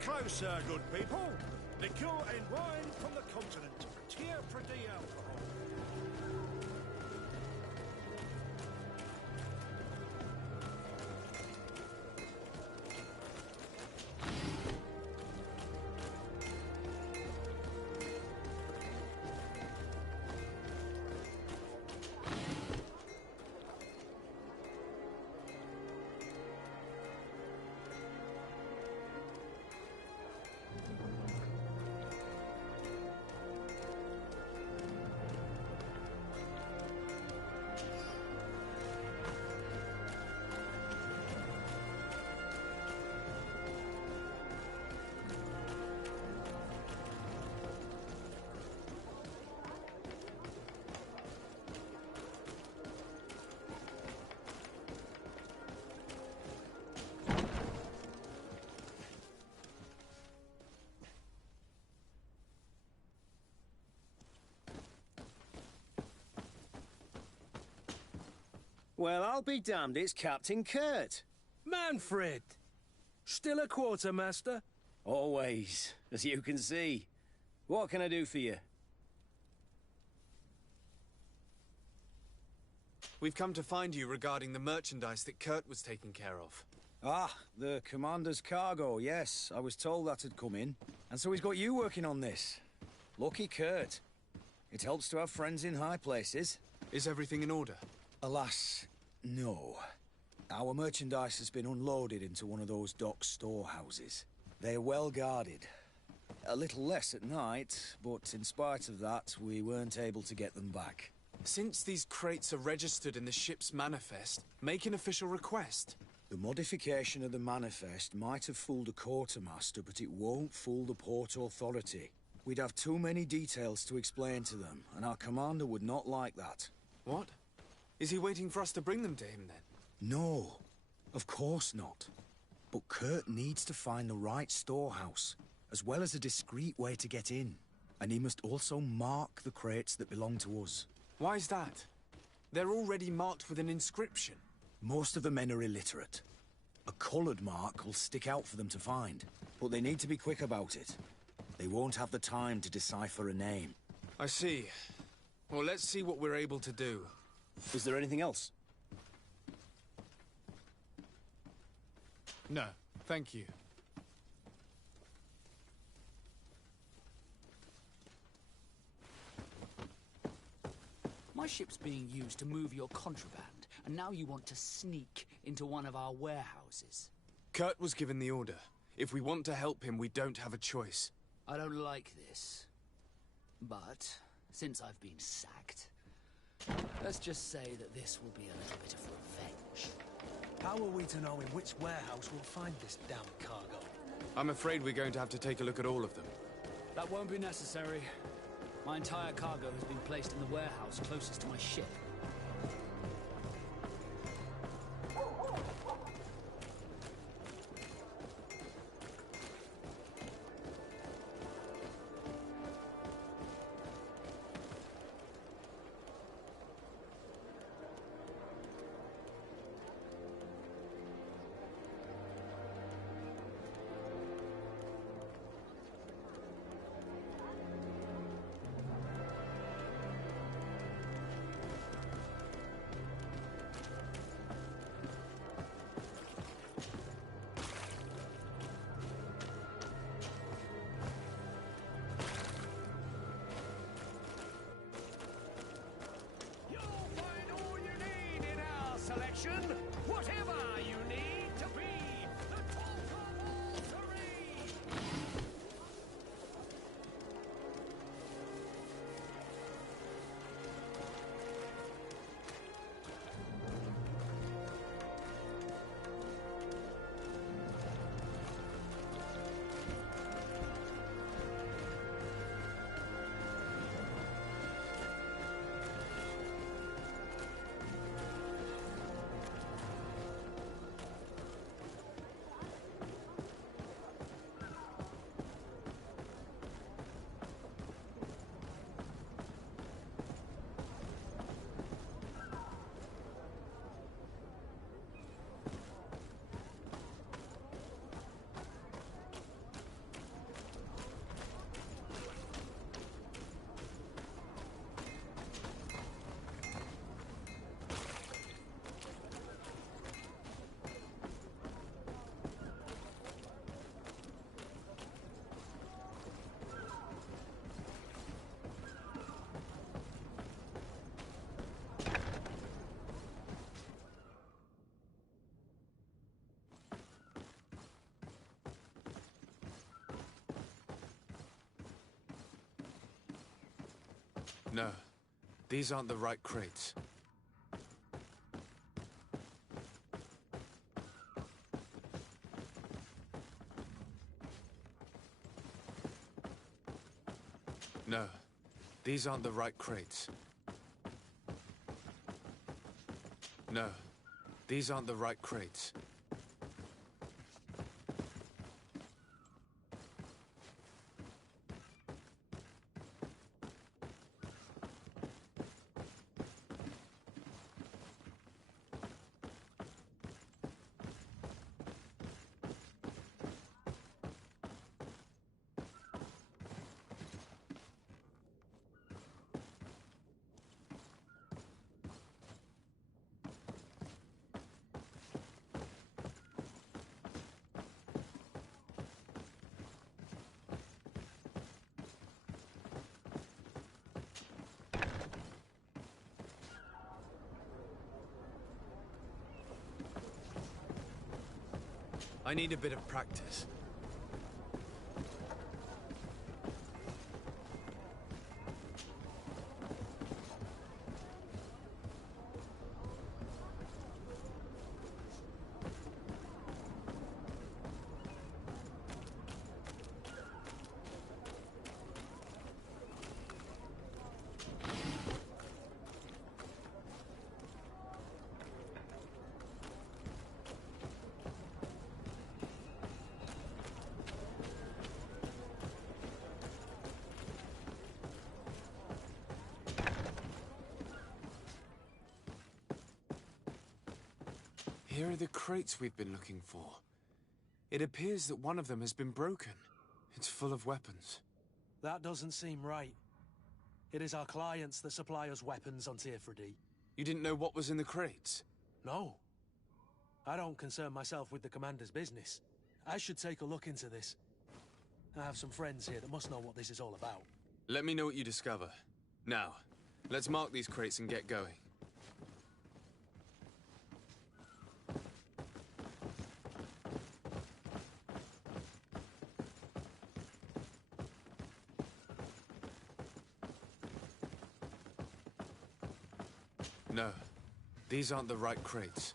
closer, good people. Liqueur and wine from the continent. Tier for D alcohol. Well, I'll be damned, it's Captain Kurt. Manfred! Still a quartermaster? Always, as you can see. What can I do for you? We've come to find you regarding the merchandise that Kurt was taking care of. Ah, the commander's cargo, yes. I was told that had come in. And so he's got you working on this. Lucky Kurt. It helps to have friends in high places. Is everything in order? Alas, no. Our merchandise has been unloaded into one of those dock storehouses. They're well guarded. A little less at night, but in spite of that, we weren't able to get them back. Since these crates are registered in the ship's manifest, make an official request. The modification of the manifest might have fooled a quartermaster, but it won't fool the Port Authority. We'd have too many details to explain to them, and our commander would not like that. What? Is he waiting for us to bring them to him, then? No, of course not. But Kurt needs to find the right storehouse, as well as a discreet way to get in. And he must also mark the crates that belong to us. Why is that? They're already marked with an inscription. Most of the men are illiterate. A coloured mark will stick out for them to find, but they need to be quick about it. They won't have the time to decipher a name. I see. Well, let's see what we're able to do. Is there anything else? No, thank you. My ship's being used to move your contraband, and now you want to sneak into one of our warehouses. Kurt was given the order. If we want to help him, we don't have a choice. I don't like this. But, since I've been sacked, let's just say that this will be a little bit of revenge. How are we to know in which warehouse we'll find this damn cargo? I'm afraid we're going to have to take a look at all of them. That won't be necessary. My entire cargo has been placed in the warehouse closest to my ship. Whatever you need to be the top of all terrain. No, these aren't the right crates. No, these aren't the right crates. No, these aren't the right crates. I need a bit of practice. Here are the crates we've been looking for. It appears that one of them has been broken. It's full of weapons. That doesn't seem right. It is our clients that supply us weapons on Tier 4D. You didn't know what was in the crates? No. I don't concern myself with the commander's business. I should take a look into this. I have some friends here that must know what this is all about. Let me know what you discover. Now, let's mark these crates and get going. No, these aren't the right crates.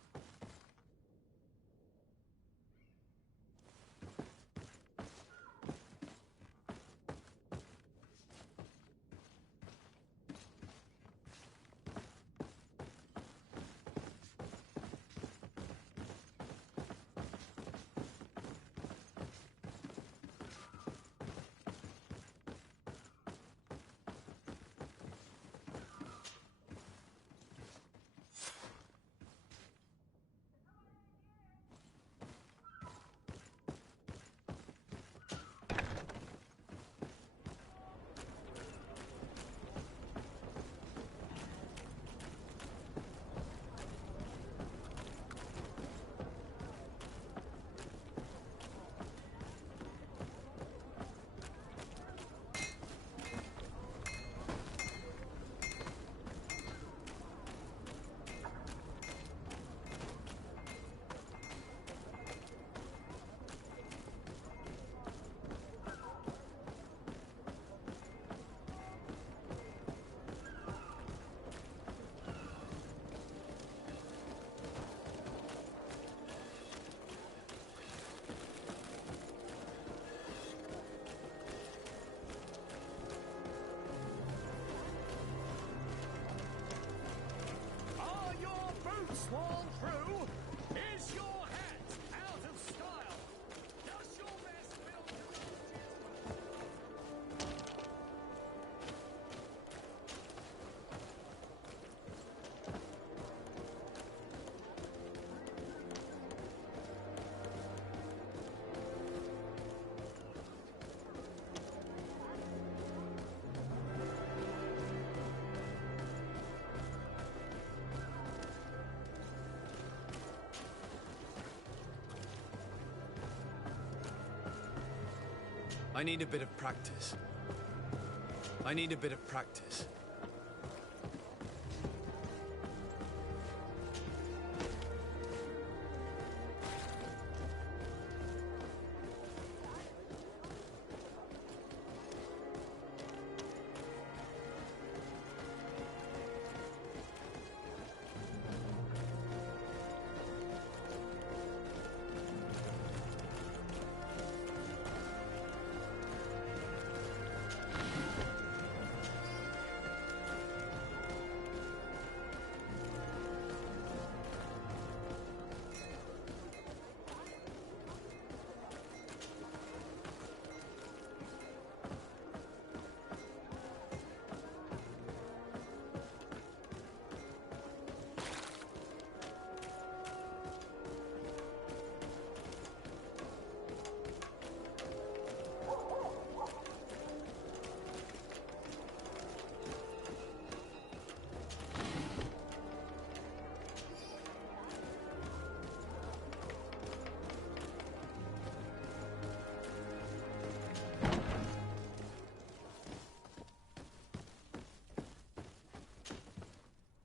Swall through? Is your hat out of style? Does your best build I need a bit of practice. I need a bit of practice.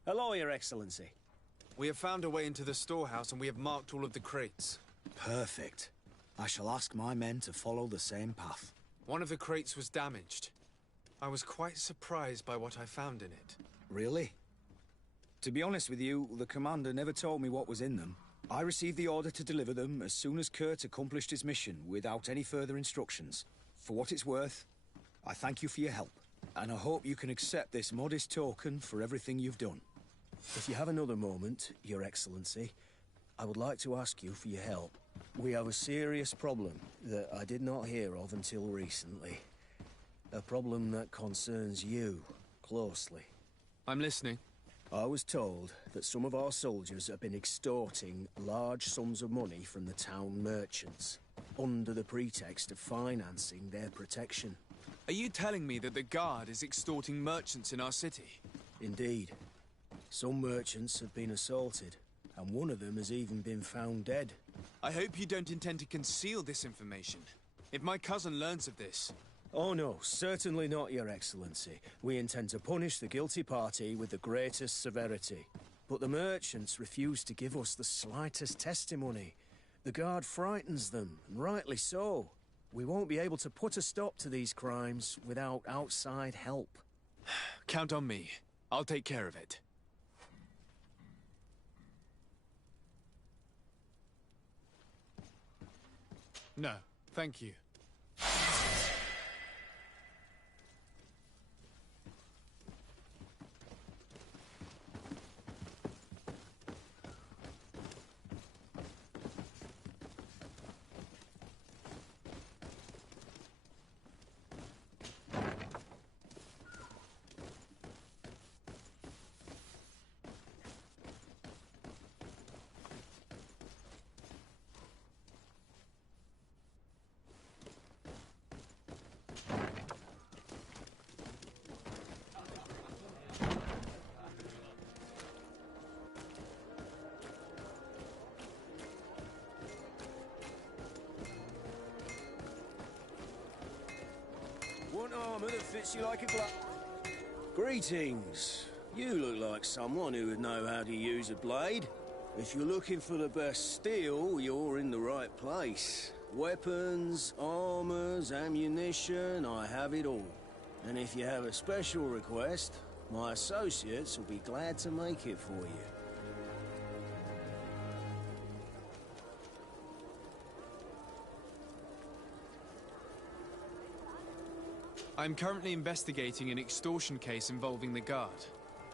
Hello, Your Excellency. We have found a way into the storehouse and we have marked all of the crates. Perfect. I shall ask my men to follow the same path. One of the crates was damaged. I was quite surprised by what I found in it. Really? To be honest with you, the commander never told me what was in them. I received the order to deliver them as soon as Kurt accomplished his mission, without any further instructions. For what it's worth, I thank you for your help, and I hope you can accept this modest token for everything you've done. If you have another moment, Your Excellency, I would like to ask you for your help. We have a serious problem that I did not hear of until recently. A problem that concerns you closely. I'm listening. I was told that some of our soldiers have been extorting large sums of money from the town merchants, under the pretext of financing their protection. Are you telling me that the Guard is extorting merchants in our city? Indeed. Some merchants have been assaulted, and one of them has even been found dead. I hope you don't intend to conceal this information. If my cousin learns of this... Oh no, certainly not, Your Excellency. We intend to punish the guilty party with the greatest severity. But the merchants refuse to give us the slightest testimony. The Guard frightens them, and rightly so. We won't be able to put a stop to these crimes without outside help. Count on me. I'll take care of it. No, thank you. One armor that fits you like a glove. Greetings. You look like someone who would know how to use a blade. If you're looking for the best steel, you're in the right place. Weapons, armors, ammunition, I have it all. And if you have a special request, my associates will be glad to make it for you. I'm currently investigating an extortion case involving the Guard.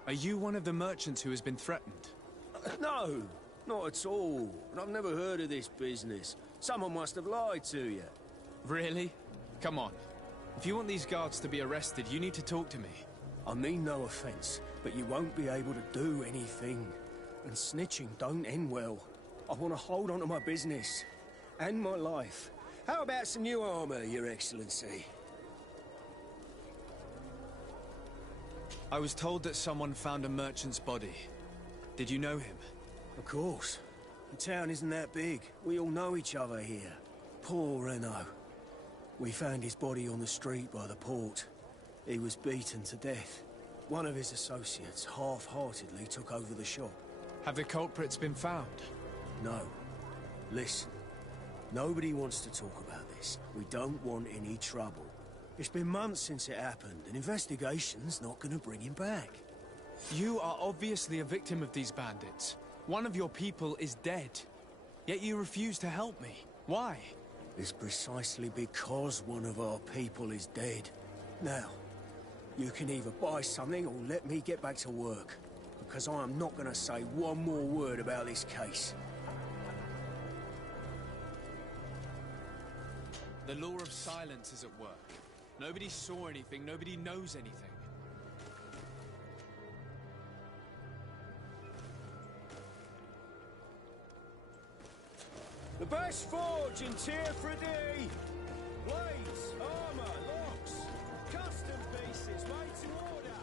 Are you one of the merchants who has been threatened? No, not at all. And I've never heard of this business. Someone must have lied to you. Really? Come on. If you want these guards to be arrested, you need to talk to me. I mean no offense, but you won't be able to do anything. And snitching don't end well. I want to hold on to my business. And my life. How about some new armor, Your Excellency? I was told that someone found a merchant's body. Did you know him? Of course. The town isn't that big. We all know each other here. Poor Renault. We found his body on the street by the port. He was beaten to death. One of his associates half-heartedly took over the shop. Have the culprits been found? No. Listen. Nobody wants to talk about this. We don't want any trouble. It's been months since it happened. An investigation's not gonna bring him back. You are obviously a victim of these bandits. One of your people is dead. Yet you refuse to help me. Why? It's precisely because one of our people is dead. Now, you can either buy something or let me get back to work. Because I am not gonna say one more word about this case. The law of silence is at work. Nobody saw anything, nobody knows anything. The best forge in Tier 3D! Blades, armor, locks, custom pieces, made to order!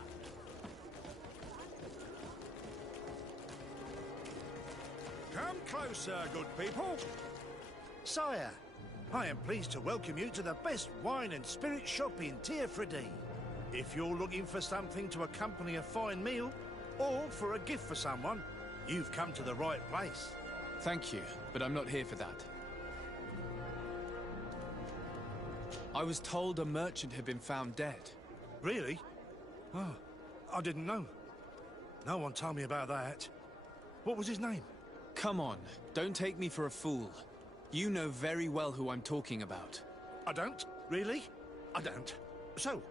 Come closer, good people. Sire, I am pleased to welcome you to the best wine and spirit shop in Tier 3D. If you're looking for something to accompany a fine meal, or for a gift for someone, you've come to the right place. Thank you, but I'm not here for that. I was told a merchant had been found dead. Really? Oh, I didn't know. No one told me about that. What was his name? Come on, don't take me for a fool. You know very well who I'm talking about. I don't? Really? I don't. So,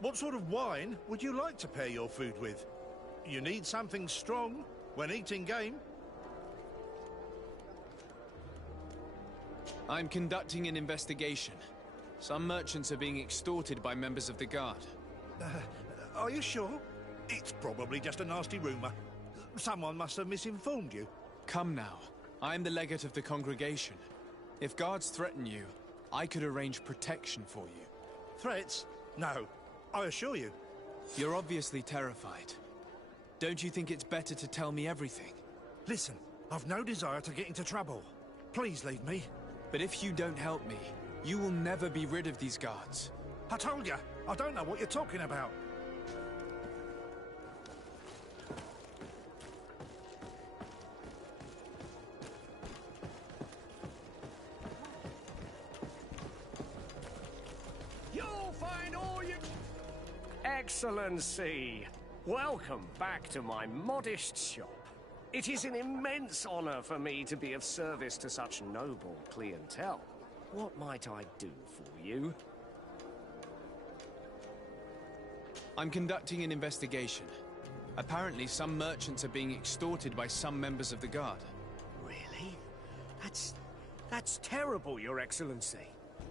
what sort of wine would you like to pair your food with? You need something strong when eating game. I'm conducting an investigation. Some merchants are being extorted by members of the Guard. Are you sure? It's probably just a nasty rumor. Someone must have misinformed you. Come now. I'm the legate of the congregation. If guards threaten you, I could arrange protection for you. Threats? No. I assure you. You're obviously terrified. Don't you think it's better to tell me everything? Listen, I've no desire to get into trouble. Please leave me. But if you don't help me, you will never be rid of these guards. I told you, I don't know what you're talking about. You'll find all you... Excellency, welcome back to my modest shop. It is an immense honor for me to be of service to such noble clientele. What might I do for you? I'm conducting an investigation. Apparently, some merchants are being extorted by some members of the Guard. Really? That's terrible, Your Excellency.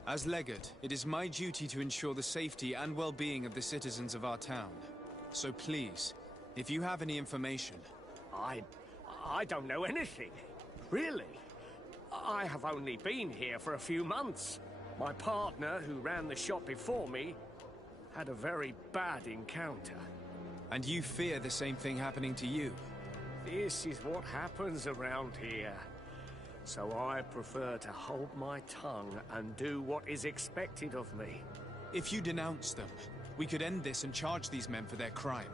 As legate, it is my duty to ensure the safety and well-being of the citizens of our town. So please, if you have any information... I don't know anything. Really? I have only been here for a few months. My partner, who ran the shop before me, had a very bad encounter. And you fear the same thing happening to you? This is what happens around here. So I prefer to hold my tongue and do what is expected of me. If you denounce them, we could end this and charge these men for their crime.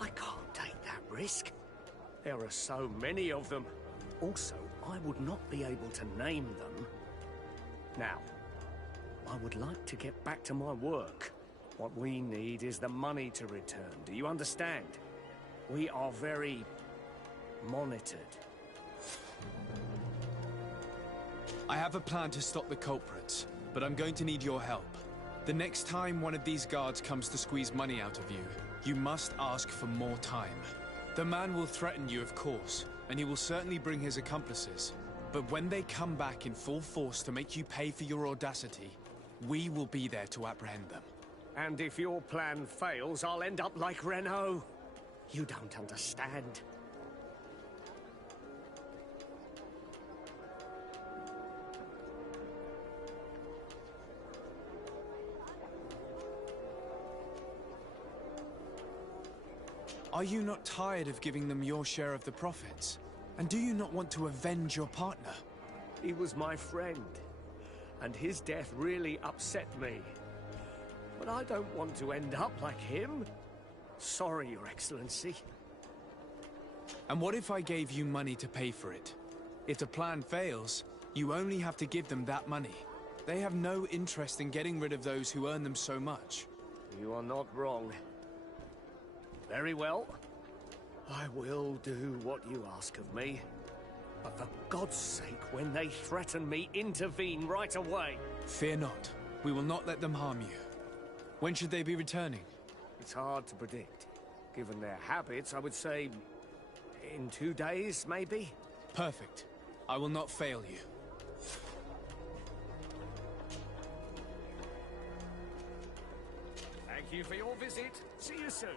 I can't take that risk. There are so many of them. Also, I would not be able to name them. Now, I would like to get back to my work. What we need is the money to return. Do you understand? We are very monitored. I have a plan to stop the culprits, but I'm going to need your help. The next time one of these guards comes to squeeze money out of you, you must ask for more time. The man will threaten you, of course, and he will certainly bring his accomplices. But when they come back in full force to make you pay for your audacity, we will be there to apprehend them. And if your plan fails, I'll end up like Renault. You don't understand. Are you not tired of giving them your share of the profits? And do you not want to avenge your partner? He was my friend, and his death really upset me. But I don't want to end up like him. Sorry, Your Excellency. And what if I gave you money to pay for it? If the plan fails, you only have to give them that money. They have no interest in getting rid of those who earn them so much. You are not wrong. Very well. I will do what you ask of me. But for God's sake, when they threaten me, intervene right away. Fear not. We will not let them harm you. When should they be returning? It's hard to predict. Given their habits, I would say... in 2 days, maybe? Perfect. I will not fail you. Thank you for your visit. See you soon.